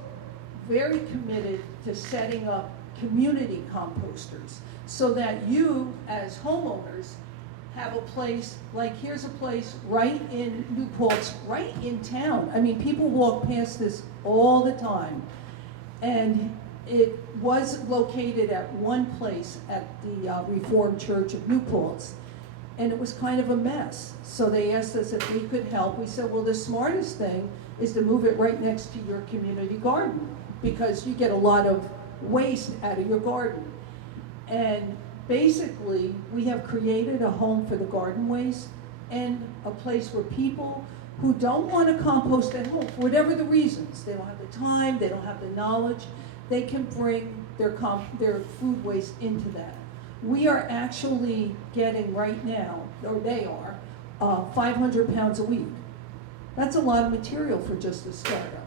very committed to setting up community composters so that you, as homeowners, have a place, like here's a place right in New Paltz, right in town. I mean, people walk past this all the time. And it was located at one place at the Reformed Church of New Paltz. And it was kind of a mess. So they asked us if we could help. We said, well, the smartest thing is to move it right next to your community garden because you get a lot of waste out of your garden. And basically, we have created a home for the garden waste and a place where people who don't want to compost at home, for whatever the reasons, they don't have the time, they don't have the knowledge, they can bring their food waste into that. We are actually getting right now, or they are, 500 pounds a week. That's a lot of material for just a startup.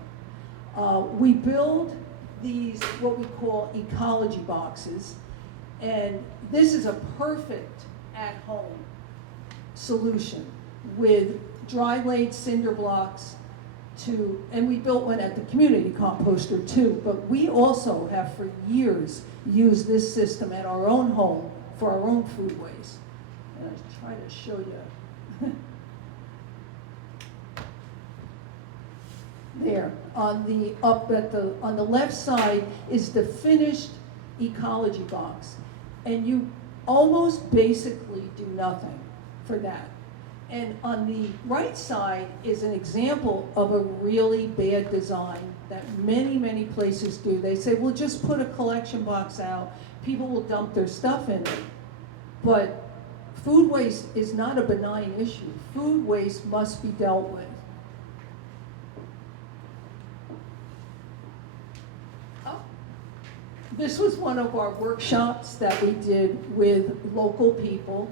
We build these, what we call ecology boxes, and this is a perfect at-home solution with dry laid cinder blocks and we built one at the community composter too, but we also have for years used this system at our own home for our own food waste. And I try to show you. There, on the left side is the finished ecology box. And you almost basically do nothing for that. And on the right side is an example of a really bad design that many, many places do. They say, well, just put a collection box out, people will dump their stuff in it. But food waste is not a benign issue. Food waste must be dealt with. This was one of our workshops that we did with local people.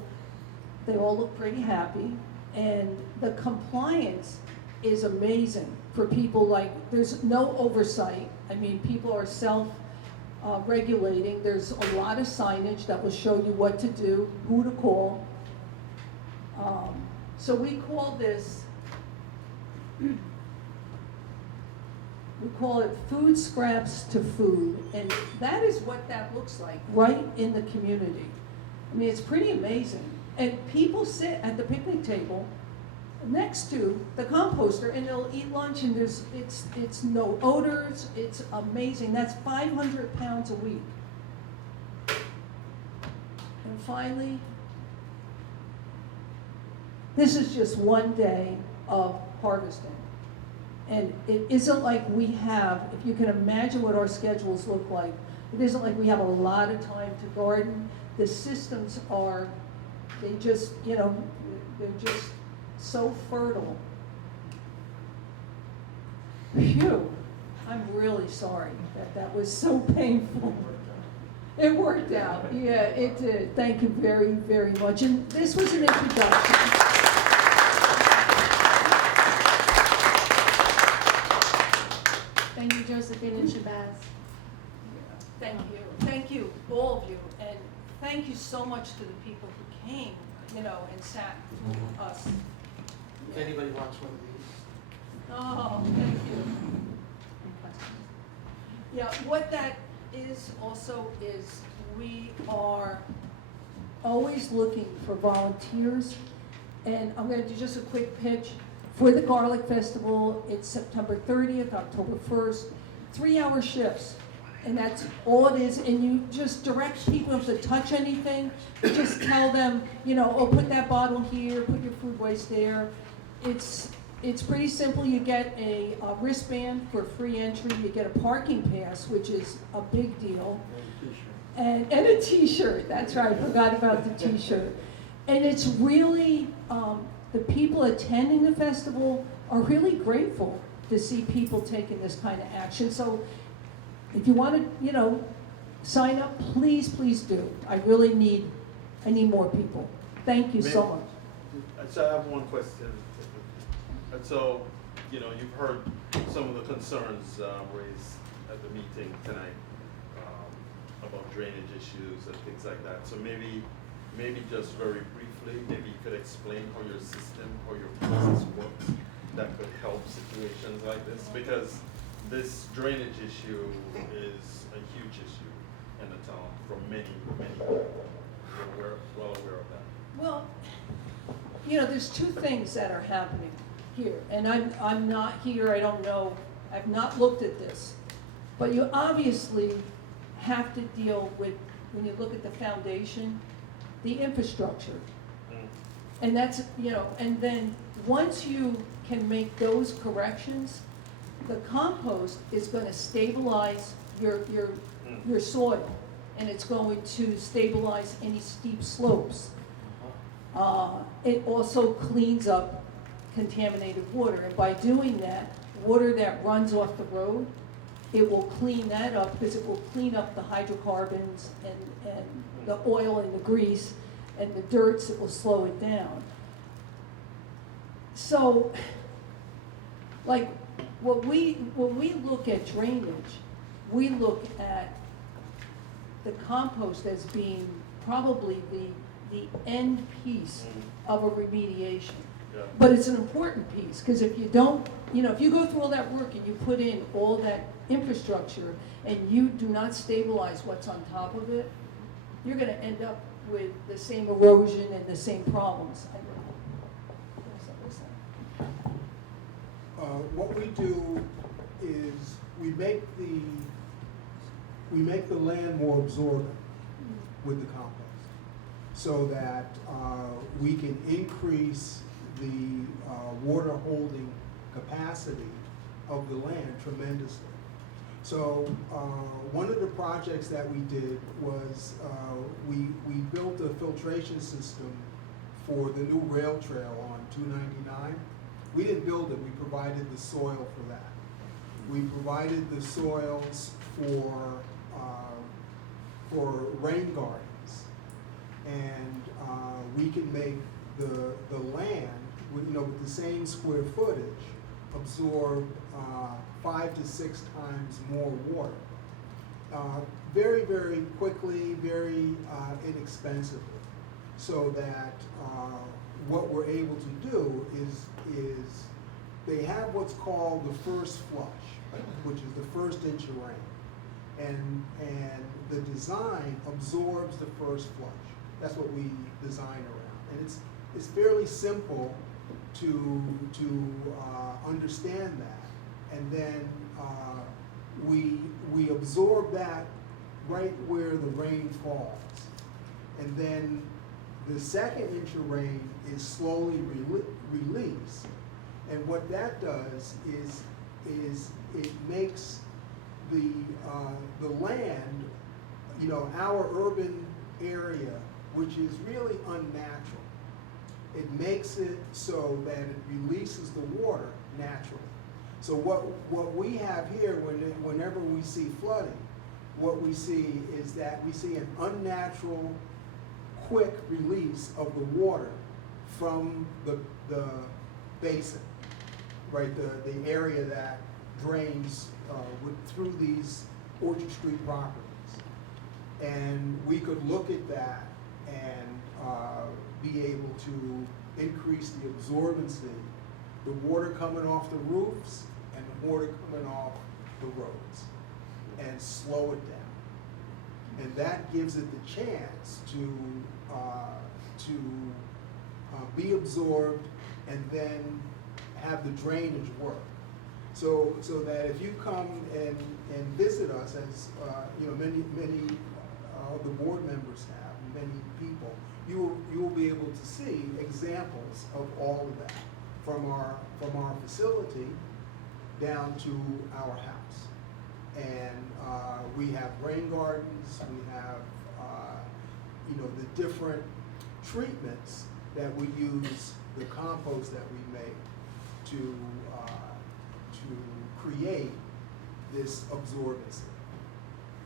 They all look pretty happy. And the compliance is amazing for people. Like, there's no oversight. I mean, people are self-regulating. There's a lot of signage that will show you what to do, who to call. So we call this, we call it food scraps to food, and that is what that looks like, right in the community. I mean, it's pretty amazing. And people sit at the picnic table next to the composter and they'll eat lunch and it's no odors, it's amazing. That's 500 pounds a week. And finally, This is just one day of harvesting. And it isn't like we have, if you can imagine what our schedules look like, it isn't like we have a lot of time to garden. The systems are, they just, you know, they're just so fertile. Phew, I'm really sorry that that was so painful. It worked out, yeah, it did. Thank you very, very much. And this was an introduction. Thank you, Josephine and Shabazz. Thank you, all of you, and thank you so much to the people who came, you know, and sat with us. If anybody wants one of these. Oh, thank you. Yeah, what that is also is we are always looking for volunteers, and I'm gonna do just a quick pitch. For the Garlic Festival, it's September 30th, October 1st, 3-hour shifts. And that's all it is, and you just direct people if they touch anything, just tell them, you know, oh, put that bottle here, put your food waste there. It's pretty simple. You get a wristband for free entry, you get a parking pass, which is a big deal. And a t-shirt, that's right, forgot about the t-shirt. And it's really, the people attending the festival are really grateful to see people taking this kind of action. So if you want to, you know, sign up, please, please do. I need more people. Thank you so much. So I have one question. And so, you know, you've heard some of the concerns raised at the meeting tonight about drainage issues and things like that. So maybe just very briefly, maybe you could explain how your system, how your process works that could help situations like this, because this drainage issue is a huge issue in the town for many people. We're well aware of that. Well, you know, there's two things that are happening here, and I'm not here, I don't know, I've not looked at this, but you obviously have to deal with, when you look at the foundation, the infrastructure. And that's, you know, and then once you can make those corrections, the compost is going to stabilize your soil, and it's going to stabilize any steep slopes. It also cleans up contaminated water, and by doing that, water that runs off the road, it will clean that up because it will clean up the hydrocarbons and the oil and the grease and the dirts. It will slow it down. So, like, when we look at drainage, we look at the compost as being probably the end piece of a remediation. Yeah. But it's an important piece, because if you don't, you know, if you go through all that work and you put in all that infrastructure and you do not stabilize what's on top of it, you're going to end up with the same erosion and the same problems. What we do is we make the land more absorbent with the compost, so that we can increase the water holding capacity of the land tremendously. So one of the projects that we did was we built a filtration system for the new rail trail on 299. We didn't build it, we provided the soil for that. We provided the soils for rain gardens. And we can make the land, with, you know, with the same square footage, absorb 5 to 6 times more water. Very, very quickly, very inexpensively. So that what we're able to do is they have what's called the first flush, which is the first inch of rain. And the design absorbs the first flush. That's what we design around. And it's fairly simple to understand that. And then we absorb that right where the rain falls. And then The second inch of rain is slowly released. And what that does is it makes the land, you know, our urban area, which is really unnatural. It makes it so that it releases the water naturally. So what we have here, whenever we see flooding, what we see is that we see an unnatural, quick release of the water from the basin, right? The area that drains through these Orchard Street properties. And we could look at that and be able to increase the absorbency, the water coming off the roofs and the water coming off the roads, and slow it down. And that gives it the chance to be absorbed and then have the drainage work. So that if you come and visit us, as you know, many of the board members have, many people, you will be able to see examples of all of that from our facility down to our house. And we have rain gardens, we have you know, the different treatments that we use, the compost that we make to create this absorbency.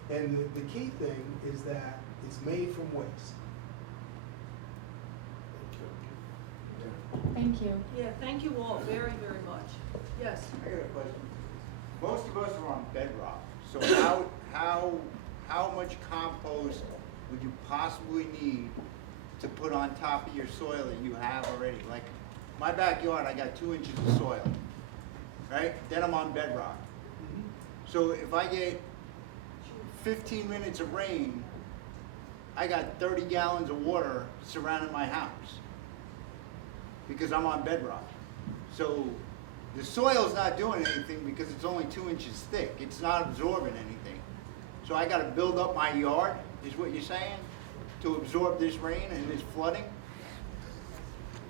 And the key thing is that it's made from waste. Thank you. Yeah, thank you all very, very much. Yes? I got a question. Most of us are on bedrock, so how much compost would you possibly need to put on top of your soil that you have already? Like, my backyard, I got 2 inches of soil, right? Then I'm on bedrock. So if I get 15 minutes of rain, I got 30 gallons of water surrounding my house because I'm on bedrock. So the soil's not doing anything because it's only 2 inches thick. It's not absorbing anything. So I got to build up my yard, is what you're saying, to absorb this rain and this flooding?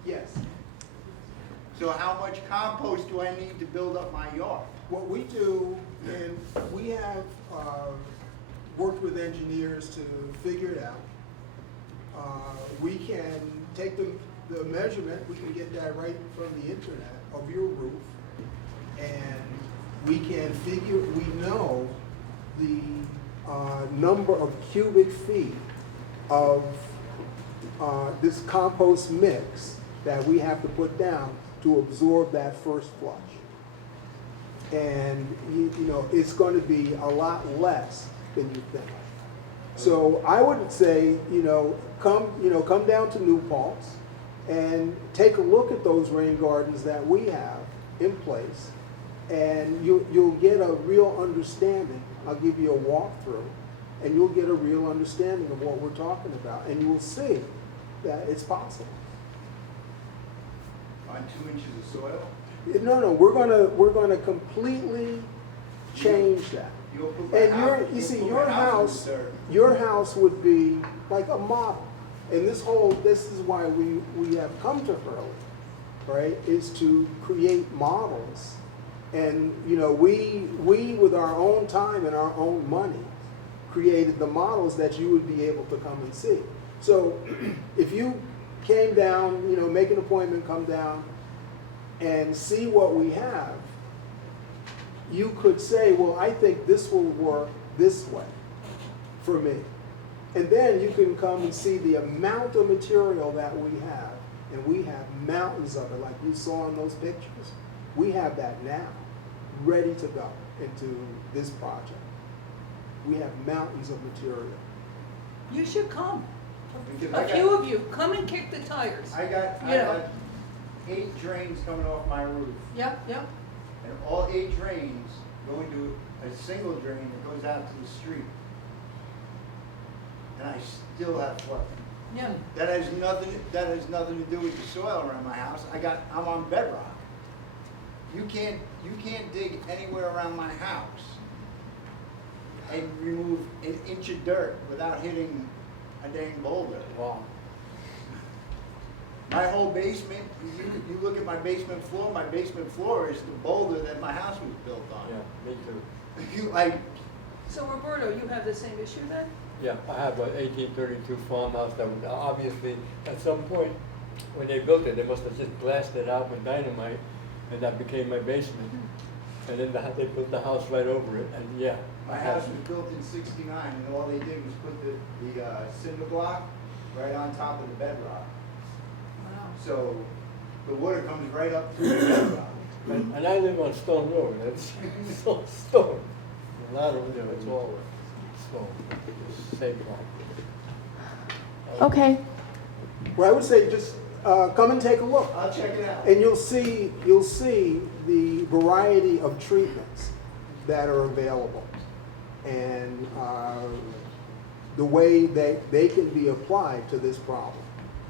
Yes. So how much compost do I need to build up my yard? What we do, and we have worked with engineers to figure it out. We can take the measurement, we can get that right from the internet of your roof, and we can figure, we know the number of cubic feet of this compost mix that we have to put down to absorb that first flush. And you know, it's going to be a lot less than you think. So I would say, come down to New Paltz and take a look at those rain gardens that we have in place, and you'll get a real understanding. I'll give you a walkthrough, and you'll get a real understanding of what we're talking about, and you will see that it's possible. On 2 inches of soil? No, we're gonna completely change that. And your house would be like a model. And this is why we have come to Hurley, right? Is to create models. And you know, we with our own time and our own money created the models that you would be able to come and see. So if you came down, make an appointment, come down and see what we have, you could say, well, I think this will work this way for me. And then you can come and see the amount of material that we have. And we have mountains of it, like you saw in those pictures. We have that now, ready to go into this project. We have mountains of material. You should come. A few of you, come and kick the tires. I got 8 drains coming off my roof. Yep. And all 8 drains go into a single drain that goes out to the street. And I still have flooding. Yeah. That has nothing to do with the soil around my house. I'm on bedrock. You can't dig anywhere around my house and remove an inch of dirt without hitting a dang boulder. Wow. My whole basement, you look at my basement floor is the boulder that my house was built on. Yeah, me too. You, like, So Roberto, you have the same issue then? Yeah, I have an 1832 farmhouse that was obviously, at some point, when they built it, they must have just blasted it out with dynamite, and that became my basement. And then they built the house right over it, and yeah. my house was built in '69, and all they did was put the cinder block right on top of the bedrock. Wow. So the water comes right up through the bedrock. And I live on Stone Road, that's so stone. A lot of, you know, it's all stone, same problem. Okay, Well, I would say just come and take a look. I'll check it out. And you'll see the variety of treatments that are available and the way that they can be applied to this problem.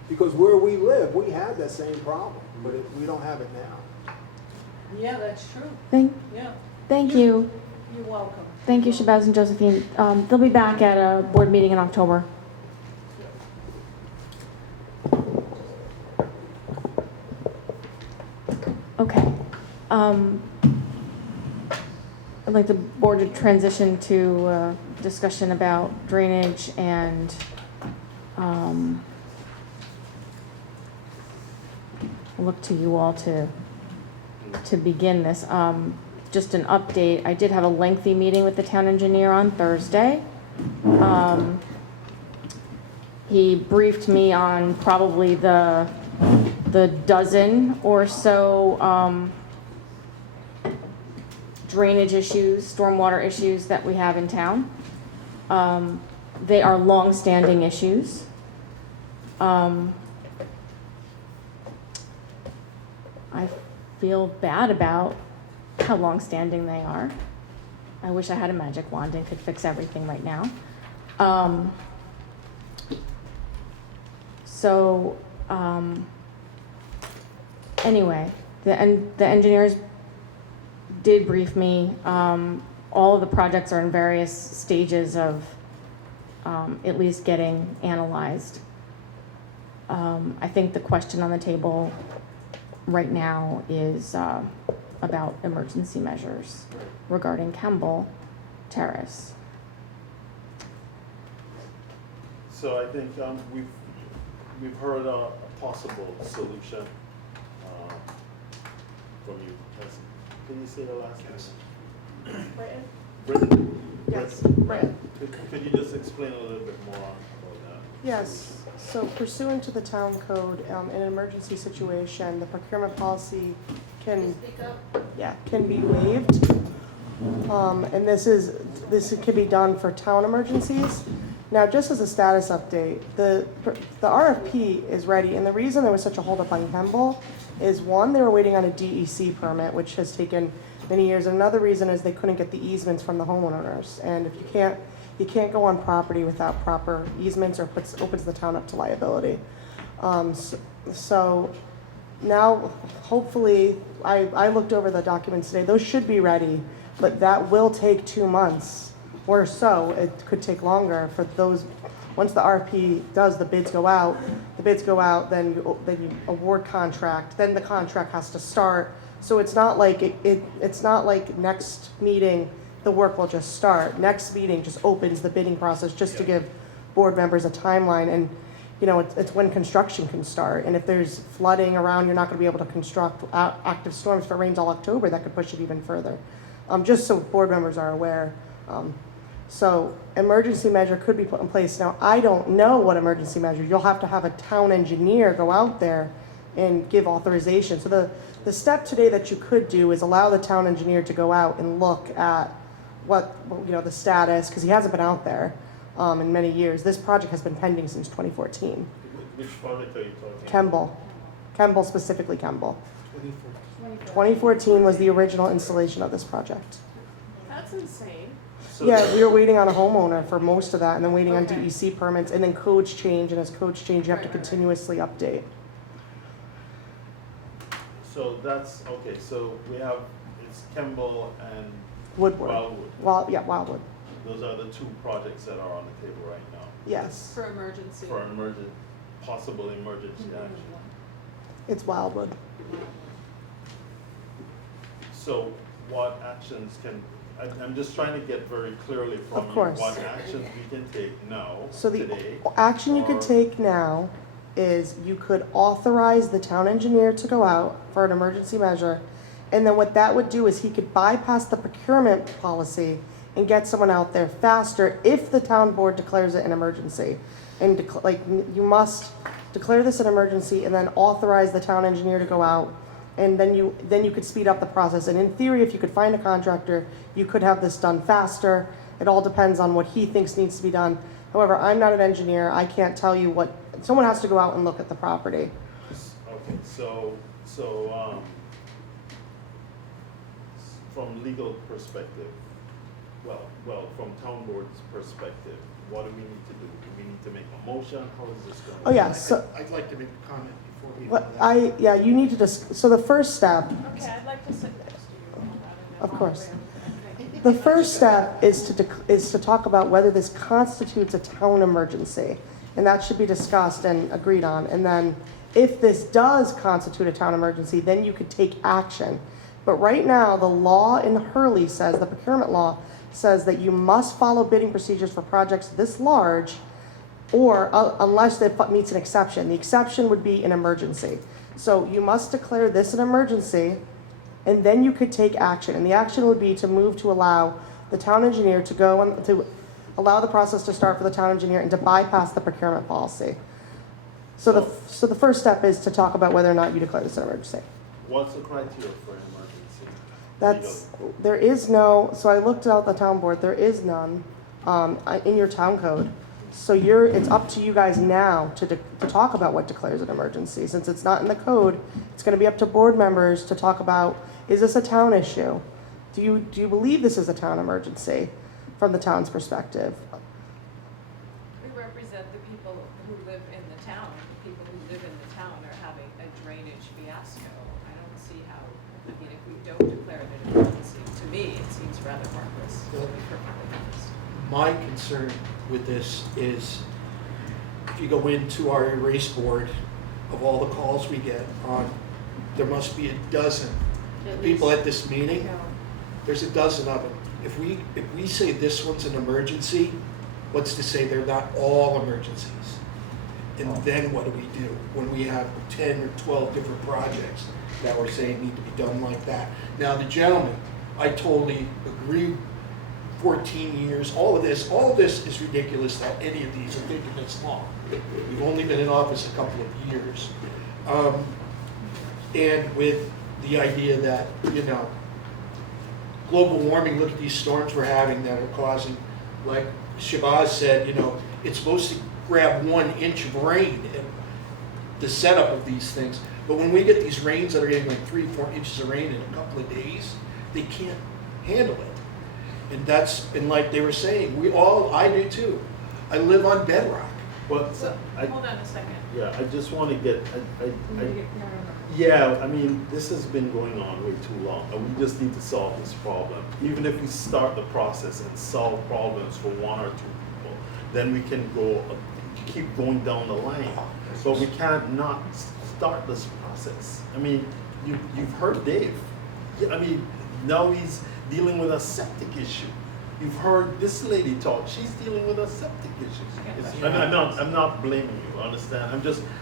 Because where we live, we have that same problem, but we don't have it now. Yeah, that's true. Yeah, Thank you. you're welcome. Thank you, Shabazz and Josephine. They'll be back at a board meeting in October. Okay. I'd like the board to transition to discussion about drainage and look to you all to begin this. Just an update, I did have a lengthy meeting with the town engineer on Thursday. He briefed me on probably the dozen or so drainage issues, stormwater issues that we have in town. They are long-standing issues. I feel bad about how long-standing they are. I wish I had a magic wand and could fix everything right now. Anyway, the engineers did brief me. All of the projects are in various stages of at least getting analyzed. I think the question on the table right now is about emergency measures regarding Kemble, Terrace. So I think we've heard a possible solution from you. Can you say the last name? Britain? Yes, Britain. Could you just explain a little bit more about that? Yes, so pursuant to the town code, in an emergency situation, the procurement policy can be waived. And this can be done for town emergencies. Now, just as a status update, the RFP is ready, and the reason there was such a holdup on Kemble is one, they were waiting on a DEC permit, which has taken many years. And another reason is they couldn't get the easements from the homeowners. And if you can't go on property without proper easements, or opens the town up to liability. So now, hopefully, I looked over the documents today. Those should be ready, but that will take 2 months or so. It could take longer for those. Once the RFP does, the bids go out, then you award contract, then the contract has to start. So it's not like it's not like next meeting the work will just start. Next meeting just opens the bidding process just to give board members a timeline, and it's when construction can start. And if there's flooding around, you're not going to be able to construct. Active storms, if it rains all October, that could push it even further. Just so board members are aware. So emergency measure could be put in place. Now, I don't know what emergency measure. You'll have to have a town engineer go out there and give authorization. So the step today that you could do is allow the town engineer to go out and look at what, the status, because he hasn't been out there in many years. This project has been pending since 2014. Which project are you talking Kemble, specifically Kemble. 2014 was the original installation of this project. That's insane. Yeah, we were waiting on a homeowner for most of that, and then waiting on DEC permits, and then codes change, and as codes change, you have to continuously update. So that's, okay, so we have, it's Kemble and Woodward. Wildwood. Wildwood. Those are the two projects that are on the table right now. Yes. For emergency. For possible emergency action. It's Wildwood. So what actions can, I'm just trying to get very clearly from Of you course. what actions we can take now, So the today. action you could or- take now is you could authorize the town engineer to go out for an emergency measure. And then what that would do is he could bypass the procurement policy and get someone out there faster if the town board declares it an emergency. And you must declare this an emergency and then authorize the town engineer to go out. And then you could speed up the process. And in theory, if you could find a contractor, you could have this done faster. It all depends on what he thinks needs to be done. However, I'm not an engineer. I can't tell you what, someone has to go out and look at the property. Okay, so, from legal perspective, well, from town board's perspective, what do we need to do? Do we need to make a motion? How is this going? Oh, yeah, so, I'd like to make a comment before we. what, you need to so the first step, Okay, I'd like to sit next to you on that. of course. The first step is to talk about whether this constitutes a town emergency. And that should be discussed and agreed on. And then if this does constitute a town emergency, then you could take action. But right now, the law in Hurley says, the procurement law says that you must follow bidding procedures for projects this large, or unless it meets an exception. The exception would be an emergency. So you must declare this an emergency, and then you could take action. And the action would be to move to allow the town engineer to go and to allow the process to start for the town engineer and to bypass the procurement policy. So the first step is to talk about whether or not you declare this an emergency. What's the criteria for an emergency? There is no, so I looked out the town board, there is none in your town code. So it's up to you guys now to talk about what declares an emergency. Since it's not in the code, it's gonna be up to board members to talk about, is this a town issue? Do you believe this is a town emergency from the town's perspective? We represent the people who live in the town. The people who live in the town are having a drainage fiasco. I don't see how, I mean, if we don't declare it an emergency, to me, it seems rather harmless, to be perfectly honest. My concern with this is, if you go into our erase board of all the calls we get on, there must be a dozen people at this meeting. There's a dozen of them. If we say this one's an emergency, what's to say they're not all emergencies? And then what do we do when we have 10 or 12 different projects that we're saying need to be done like that? Now, the gentleman, I totally agree. 14 years, all of this is ridiculous that any of these are taking this long. We've only been in office a couple of years. And with the idea that, global warming, look at these storms we're having that are causing, like Shabazz said, it's supposed to grab 1 inch of rain in the setup of these things. But when we get these rains that are getting like 3-4 inches of rain in a couple of days, they can't handle it. And like they were saying, I do too. I live on bedrock. But Hold on a second. Yeah, I just want to get, yeah, I mean, this has been going on way too long, and we just need to solve this problem. Even if we start the process and solve problems for 1 or 2 people, then we can keep going down the line. But we can't not start this process. I mean, you've heard Dave. I mean, now he's dealing with a septic issue. You've heard this lady talk. She's dealing with a septic issue. I'm not blaming you. Understand?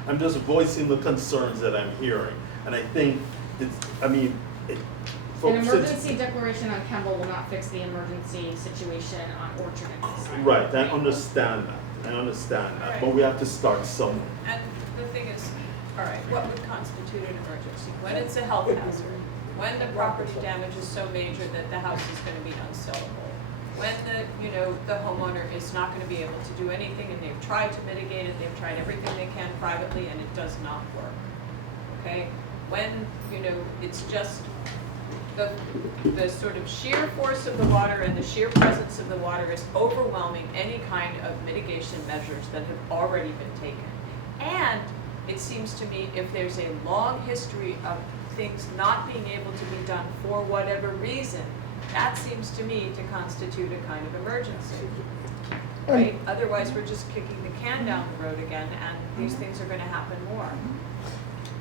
I'm just voicing the concerns that I'm hearing, and I think An emergency declaration on Kemble will not fix the emergency situation on Orchard and Hillside. Right. I understand that. But we have to start somewhere. And the thing is, all right, what would constitute an emergency? When it's a health hazard, when the property damage is so major that the house is going to be unsellable, when the homeowner is not going to be able to do anything and they've tried to mitigate it, they've tried everything they can privately and it does not work. Okay? When, it's just the sort of sheer force of the water and the sheer presence of the water is overwhelming any kind of mitigation measures that have already been taken. And it seems to me if there's a long history of things not being able to be done for whatever reason, that seems to me to constitute a kind of emergency, right? Otherwise, we're just kicking the can down the road again, and these things are going to happen more.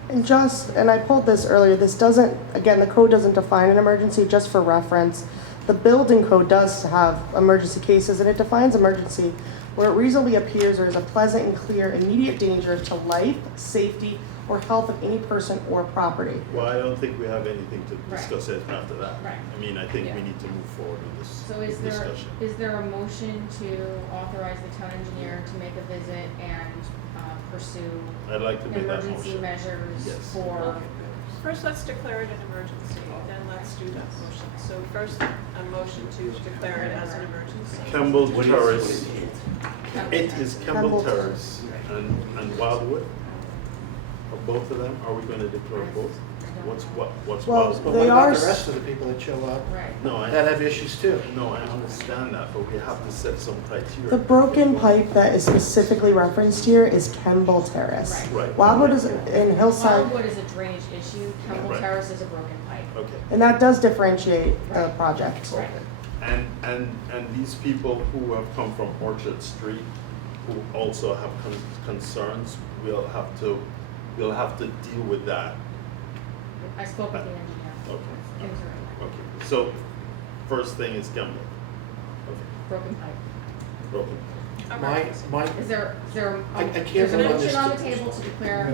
And I pulled this earlier, this doesn't, again, the code doesn't define an emergency, just for reference. The building code does have emergency cases, and it defines emergency where it reasonably appears there is a pleasant and clear immediate danger to life, safety, or health of any person or property. Well, I don't think we have anything to Right. discuss it after that. Right. I mean, I think Yeah. we need to move forward with this So discussion. is there a motion to authorize the town engineer to make a visit and pursue I'd like to make that emergency motion. measures Yes. for? First, let's declare it an emergency, then let's do that motion. So first, a motion to declare it as an emergency. Kemble Terrace. Kemble It Terrace. is Kemble Terrace and Wildwood. Are both of them, are we gonna declare both? What's Well, But Wildwood? what They about are the rest of the people that show up Right. No, that have issues too? No, I understand that, but we have to set some criteria. The broken pipe that is specifically referenced here is Kemble Terrace. Right. Wildwood is in Hillside, Wildwood is a drainage issue, Kemble Right. Terrace is a broken pipe. Okay. and that does differentiate the project. Right. And these people who have come from Orchard Street, who also have concerns, we'll have to deal with that. I spoke with the engineer. Okay. Things are in Okay, so first thing is Kemble. Okay, there. Broken pipe. broken. My, Is there I can't there's a vote on this motion on the to- table to declare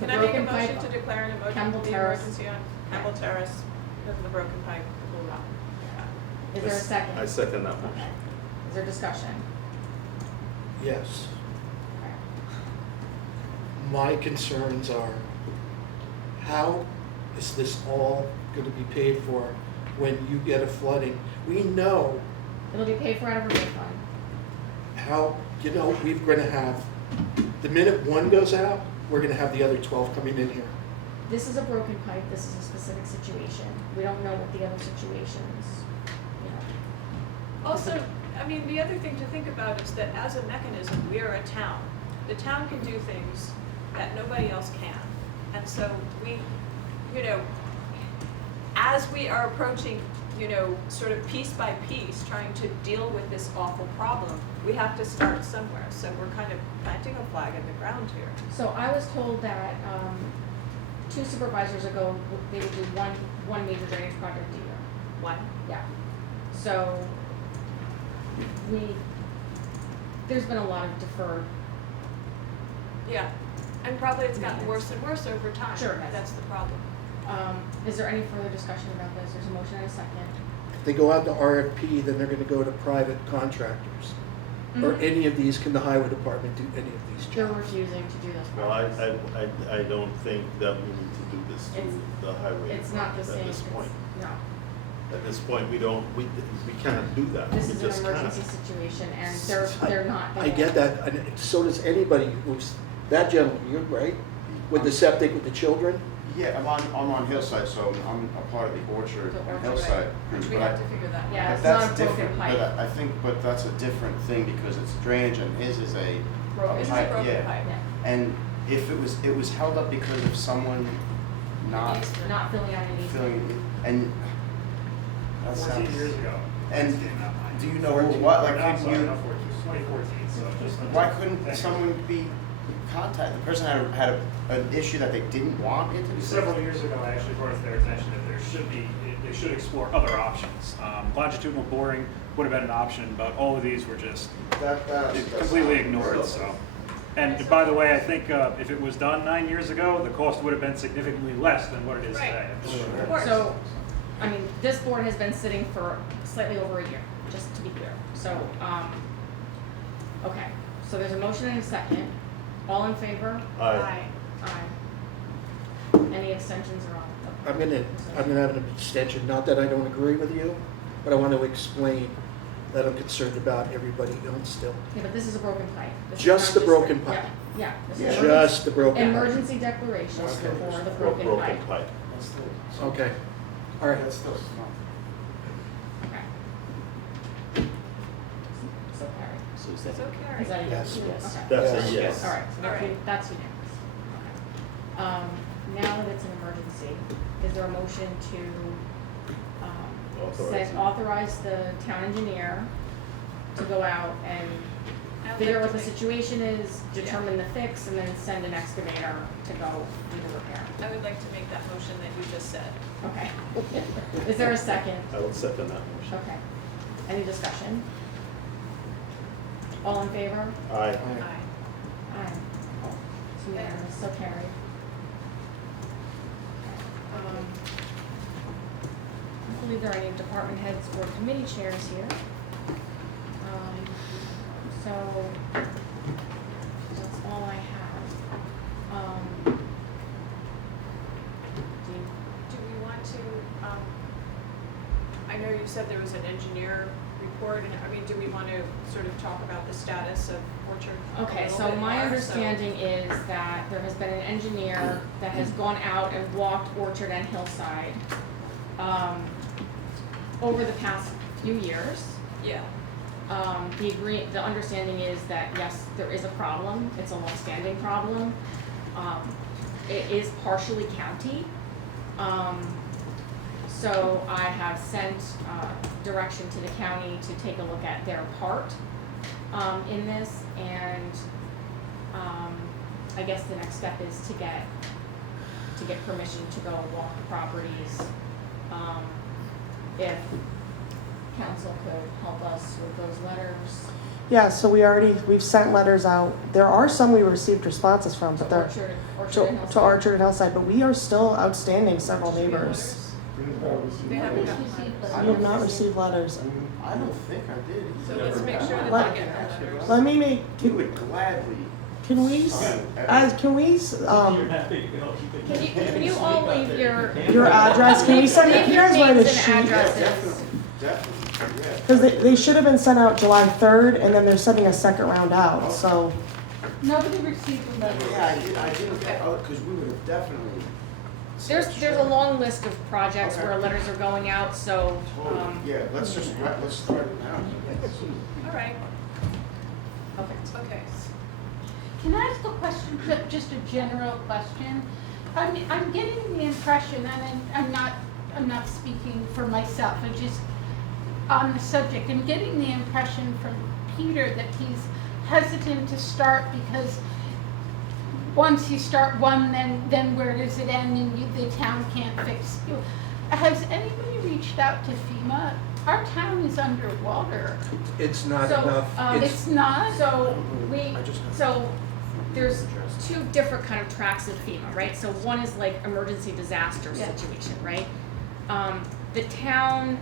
the Can I make a broken motion pipe? to declare an Kemble emergency, Terrace. emergency on Kemble Terrace, because of the broken pipe, blah, blah, blah. Is there a second? I second that Okay. motion. Is there discussion? yes, Okay. my concerns are, how is this all gonna be paid for when you get a flooding? We know It'll be paid for out of a refund. how, we're gonna have, the minute one goes out, we're gonna have the other 12 coming in here. This is a broken pipe, this is a specific situation. We don't know what the other situations, you know. Also, I mean, the other thing to think about is that as a mechanism, we're a town. The town can do things that nobody else can. And so we, as we are approaching, sort of piece by piece, trying to deal with this awful problem, we have to start somewhere. So we're kind of planting a flag in the ground here. So I was told that 2 supervisors ago, they would do one major drainage project a year. One. Yeah. So there's been a lot of deferred. Yeah. And probably it's gotten worse and worse over time. Sure it has. That's the problem. Is there any further discussion about this? There's a motion and a second. If they go out to RFP, then they're gonna go to private contractors. Or Mhm. any of these, can the highway department do any of these They're jobs? refusing to do this Well, process. I don't think that we need to do this It's- to the highway It's not the same. at this It's- point. No. At this point, we can't do that. This We is an just can't. emergency situation and they're not. I get that, and so does anybody who's, that gentleman, you're right, with the septic, with the children? Yeah, I'm on Hillside, so I'm a part of the Orchard The Orchard, Hillside Which group, we but I, have to figure that out. Yeah, but it's that's not a broken different, pipe. but I think, but that's a different thing because it's drainage and his is a This is a pipe, broken yeah. pipe. Yeah. And if it was held up because of someone not Not filling out any. filling, and that 14 sounds. years ago. And do you know what, like, I'm could sorry, you, not 14, 2014, so just. why couldn't someone be contacted? The person had an issue that they didn't want it to be. Several years ago, I actually brought it to their attention that they should explore other options. Longitudinal boring would have been an option, but all of these were just completely ignored, so. And by the way, I think if it was done 9 years ago, the cost would have been significantly less than what it is Right. today. Of course. So, I mean, this board has been sitting for slightly over a year, just to be clear. So, okay, so there's a motion and a second. All in favor? Aye. Aye. Any abstentions or all? I'm gonna have an abstention, not that I don't agree with you, but I want to explain that I'm concerned about everybody else still. Yeah, but this is a broken pipe. This is Just not the broken pipe. Yeah, this is Just the broken pipe. emergency declaration Okay. for the broken pipe. Okay, all right. That's still, Okay. So carried. So carried. Is that a yes? Yes. Okay. That's a yes. All right, so All right. that's unanimous. Okay. Now that it's an emergency, is there a motion to Authorize. authorize the town engineer to go out and figure out what the situation is, determine the fix, and then send an excavator to go do the repair. I would like to make that motion that you just said. Okay. Is there a second? I will second that motion. Okay. Any discussion? All in favor? Aye. Aye. Aye. It's unanimous, so carried. I don't believe there are any department heads or committee chairs here. So that's all I have. Do we want to, I know you said there was an engineer report, and I mean, do we want to sort of talk about the status of Orchard a Okay, little so bit my more? understanding is that there has been an engineer that has gone out and walked Orchard and Hillside over the past few years. Yeah. The understanding is that, yes, there is a problem, it's a long-standing problem. It is partially county. So I have sent direction to the county to take a look at their part in this, and I guess the next step is to get permission to go walk the properties. If council could help us with those letters. Yeah, so we've sent letters out. There are some we received responses from, but they're Orchard and to Hillside. Orchard and Hillside, but we are still outstanding several neighbors. They haven't gotten letters. We have not received letters. I don't think I did. So let's make sure that Let- they get the letters. Let me make, We would gladly. can we, Can you all leave your address, can we send it, leave can you your guys write a names and sheet? addresses? Definitely, yeah. Because they should have been sent out July 3rd, and then they're sending a second round out, so. Nobody received the letter. Yeah, I didn't get, because we would have definitely. There's a long list of projects where letters are going out, so, Yeah, let's start it now. All right, okay. okay. Can I ask a question, just a general question? I'm getting the impression, and I'm not speaking for myself, I'm just on the subject, I'm getting the impression from Peter that he's hesitant to start because once you start one, then where does it end and the town can't fix you? Has anybody reached out to FEMA? Our town is underwater. It's not So, enough. It's not? So there's two different kind of tracks of FEMA, right? So one is like emergency disaster Yeah. situation, right? The town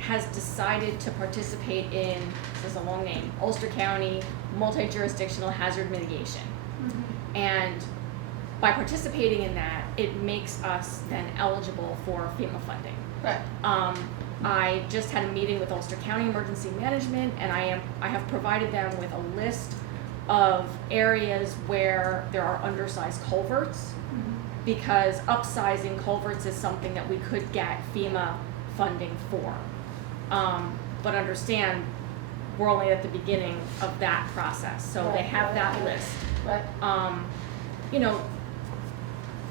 has decided to participate in, this is a long name, Ulster County Multi-Jurisdictional Hazard Mitigation. And by participating in that, it makes us then eligible for FEMA funding. Right. I just had a meeting with Ulster County Emergency Management, and I have provided them with a list of areas where there are undersized culverts, because upsizing culverts is something that we could get FEMA funding for. But understand, we're only at the beginning of that process, so they have that list. Right. You know,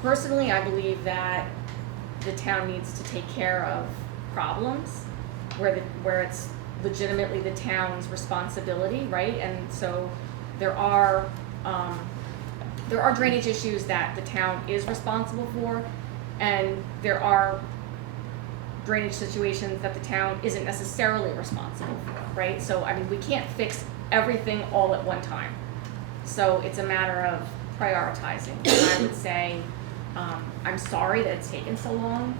personally, I believe that the town needs to take care of problems where it's legitimately the town's responsibility, right? And so there are drainage issues that the town is responsible for, and there are drainage situations that the town isn't necessarily responsible for, right? So, I mean, we can't fix everything all at one time. So it's a matter of prioritizing. And I would say, I'm sorry that it's taken so long.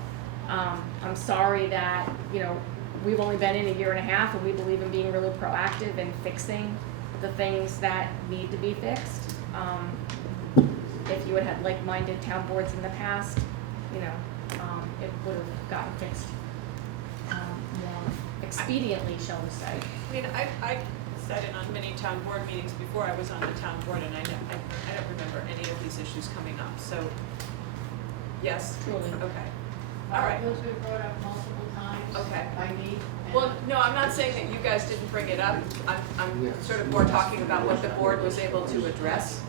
I'm sorry that, you know, we've only been in a year and a half, and we believe in being really proactive and fixing the things that need to be fixed. If you had had like-minded town boards in the past, you know, it would have gotten fixed more expediently, shall we say. I mean, I said it on many town board meetings before I was on the town board, and I don't remember any of these issues coming up, so, yes? Truly. Okay, all right. Those were brought up multiple times. Okay. By me. Well, no, I'm not saying that you guys didn't bring it up, I'm sort of more talking about what the board was able to address,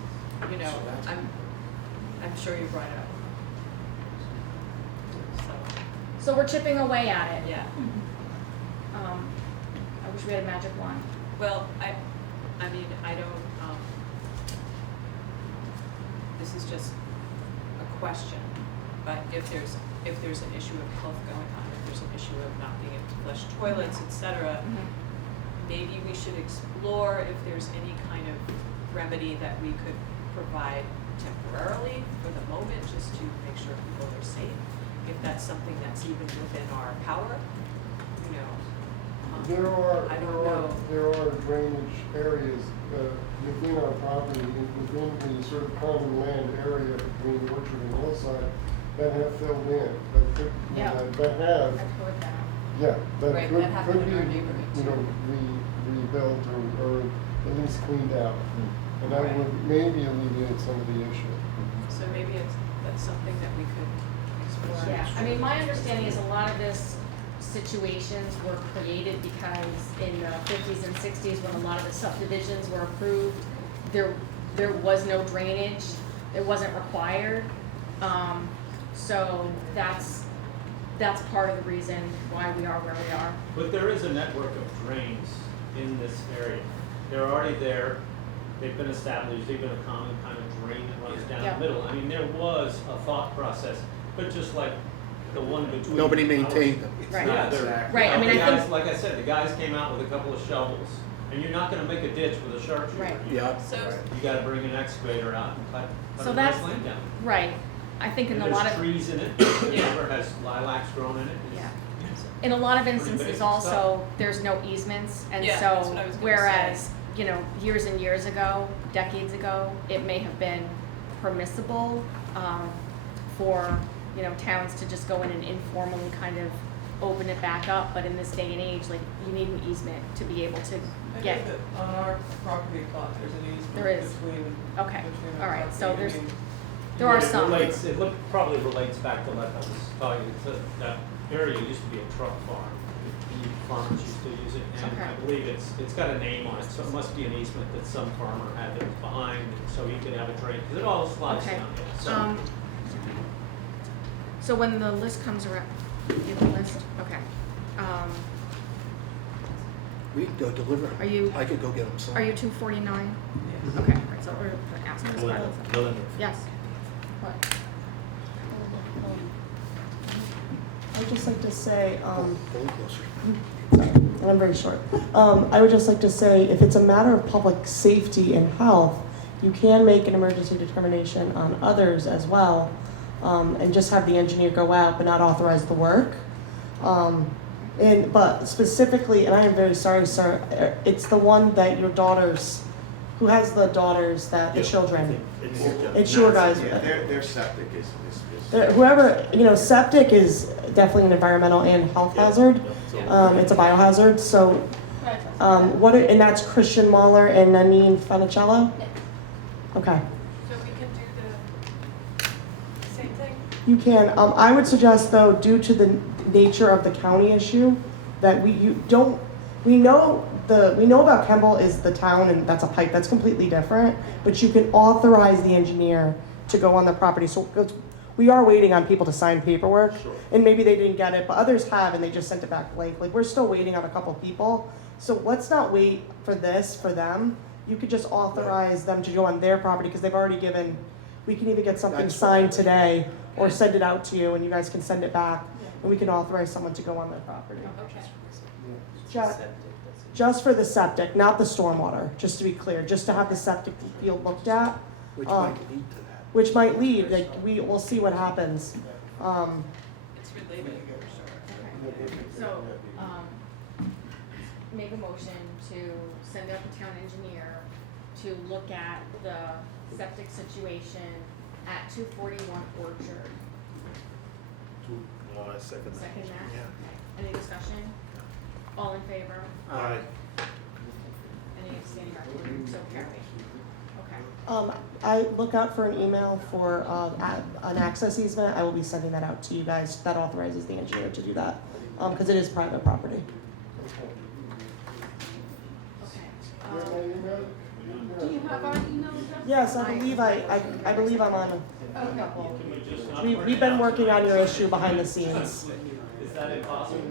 you know, I'm sure you brought it up. So we're chipping away at it. Yeah. I wish we had a magic wand. Well, I mean, I don't, this is just a question, but if there's an issue of health going on, if there's an issue of not being able to flush toilets, et cetera, maybe we should explore if there's any kind of remedy that we could provide temporarily for the moment, just to make sure people are safe. If that's something that's even within our power, you know. There I don't know. are drainage areas within our property, within the sort of common land area between Orchard and Hillside that have filled in, Yeah. that have, I've heard that. yeah, that Right, could, that happened could in our be, neighborhood you know, rebuilt or at least cleaned out. And that Right. would maybe alleviate some of the issue. So maybe that's something that we could explore. Yeah, I mean, my understanding is a lot of this situations were created because in the 50s and 60s, when a lot of the subdivisions were approved, there was no drainage, it wasn't required. So that's part of the reason why we are where we are. But there is a network of drains in this area. They're already there, they've been established, they've been a common kind of drain that runs down Yeah. the middle. I mean, there was a thought process, but just like the one between. Nobody maintained them. Right. Yeah, they're, Right, I mean, the I think- guys, like I said, the guys came out with a couple of shovels, and you're not gonna make a ditch with a sharpshooter. Right. Yeah. So, You gotta bring an excavator out and cut So a nice that's- lane down. Right, I think in And a lot there's of. trees in it, the neighbor has lilacs growing in it. Yeah. In a lot of Pretty instances basic also, there's no easements, and Yeah, that's so, what I was gonna whereas, you know, years and years ago, decades ago, it may have been permissible, for, you know, towns to just go in and informally kind of open it back up, but in this day and age, like, you need an easement to be able to get. On our property plot, there's an easement There is. between. Okay, between our all right, so property. there's, I mean, there are It some. relates, probably relates back to like I was talking, that area used to be a truck farm. The farmers used to use it, and Okay. I believe it's got a name on it, so it must be an easement that some farmer had that was behind, so he could have a drain, because it all slides Okay. down there, so. So when the list comes around, you have a list, okay. We can go deliver them. Are you- I could go get them signed. Are you 249? Okay, all right, so we're gonna ask this question. Yes. What? I would just like to say, Go closer. sorry, and I'm very short. I would just like to say, if it's a matter of public safety and health, you can make an emergency determination on others as well, and just have the engineer go out but not authorize the work. But specifically, and I am very sorry, sir, it's the one that your daughters, who has the daughters that, the children? It's your guys. Yeah, their septic is. Whoever, you know, septic is definitely an environmental and health hazard. It's a biohazard, so, and that's Christian Mahler and Nanine Funicello? Okay, so we can do the same thing? you can, I would suggest though, due to the nature of the county issue, that we know about Kemble is the town and that's a pipe, that's completely different, but you can authorize the engineer to go on the property, so, 'cause we are waiting on people to sign paperwork, and maybe they didn't get it, but others have and they just sent it back blank, like, we're still waiting on a couple people, so let's not wait for this, for them, you could just authorize them to go on their property, because they've already given, we can either get something That's signed today, or send it out to you, and you guys can send it back, and we can authorize someone to go on their property. Okay. Just for the septic, not the stormwater, just to be clear, just to have the septic field looked at. Which might lead to that. Which might lead, like, we'll see what happens. It's related. So, make a motion to send out the town engineer to look at the septic situation at 241 Orchard. Second that. Second that? Yeah. Any discussion? All in favor? Aye. Any abstaining? So carried. Okay. I look out for an email for, an access easement, I will be sending that out to you guys, that authorizes the engineer to do that, because it is private property. Okay. Do you have our email address? Yes, I believe I'm on, Okay. we've been working on your issue behind the scenes. Is that impossible?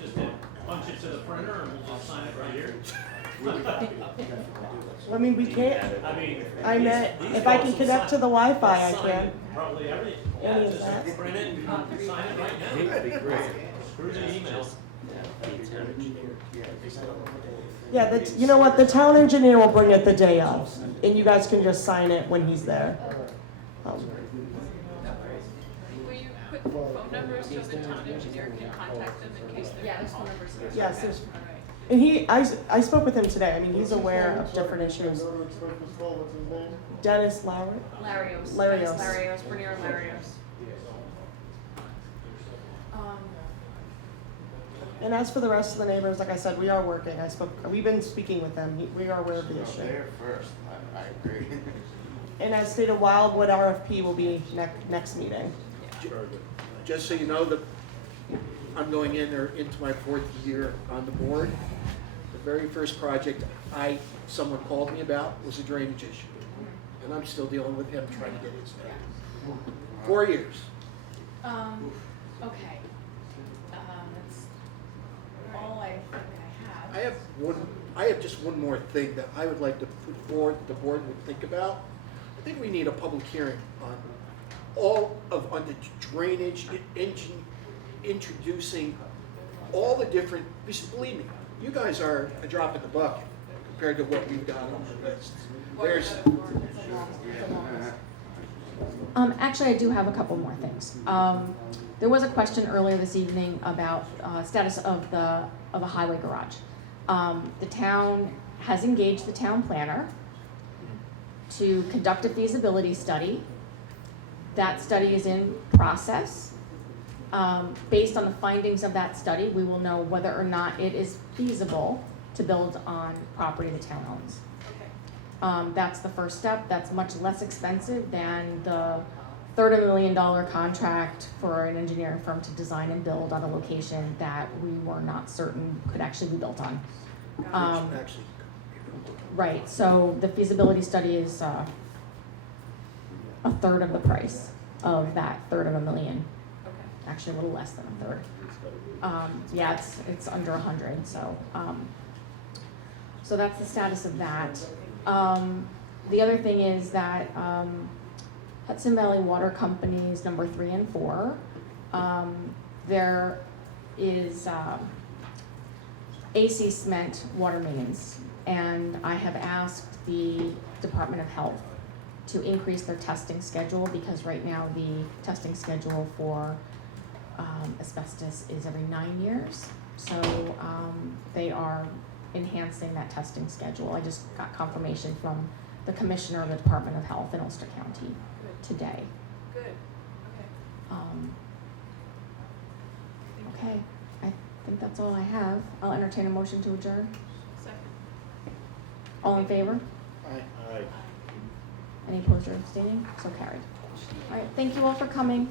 Just to punch it to the printer and we'll just sign it right here? I mean, we can't, I mean. I meant, these if I folks can will connect to the Wi-Fi, I sign can. Probably everything. Any Yeah, of that. just print it and sign it right now. That'd be great. Screw the email. Yeah, you know what, the town engineer will bring it the day of, and you guys can just sign it when he's there. Will you put phone numbers so the town engineer can contact them in case they're? Yeah, there's phone numbers. Yes, Okay. there's, All right. and I spoke with him today, I mean, he's aware of different issues. What's his name? Dennis Lowry? Larios. Larios. Larios, Bernier Larios. And as for the rest of the neighbors, like I said, we are working. We've been speaking with them. We are aware of the issue. There first, I agree. And as stated, Wildwood RFP will be next meeting. Just so you know, that I'm going into my 4th year on the board. The very first project someone called me about was a drainage issue. And I'm still dealing with him trying to get his done. 4 years. Okay. That's all I think I have. I have just one more thing that I would like to put forward that the board would think about. I think we need a public hearing on on the drainage, introducing all the different, because believe me, you guys are a drop in the bucket compared to what we've got on the list. Actually, I do have a couple more things. There was a question earlier this evening about status of a highway garage. The town has engaged the town planner to conduct a feasibility study. That study is in process. Based on the findings of that study, we will know whether or not it is feasible to build on property the town owns. That's the first step. That's much less expensive than the $30 million contract for an engineering firm to design and build on a location that we were not certain could actually be built on. Right, so the feasibility study is a third of the price of that $30 Actually, a little less than a third. Yeah, it's under 100. So that's the status of that. The other thing is that Hudson Valley Water Companies number 3 and 4. There is AC cement water mains, and I have asked the Department of Health to increase their testing schedule because right now the testing schedule for asbestos is every 9 years. So they are enhancing that testing schedule. I just got confirmation from the Commissioner of the Department of Health in Ulster County today. Good, okay. Okay, I think that's all I have. I'll entertain a motion to adjourn. Second. All in favor? Aye. Any opposed or abstaining? So carried. All right, thank you all for coming.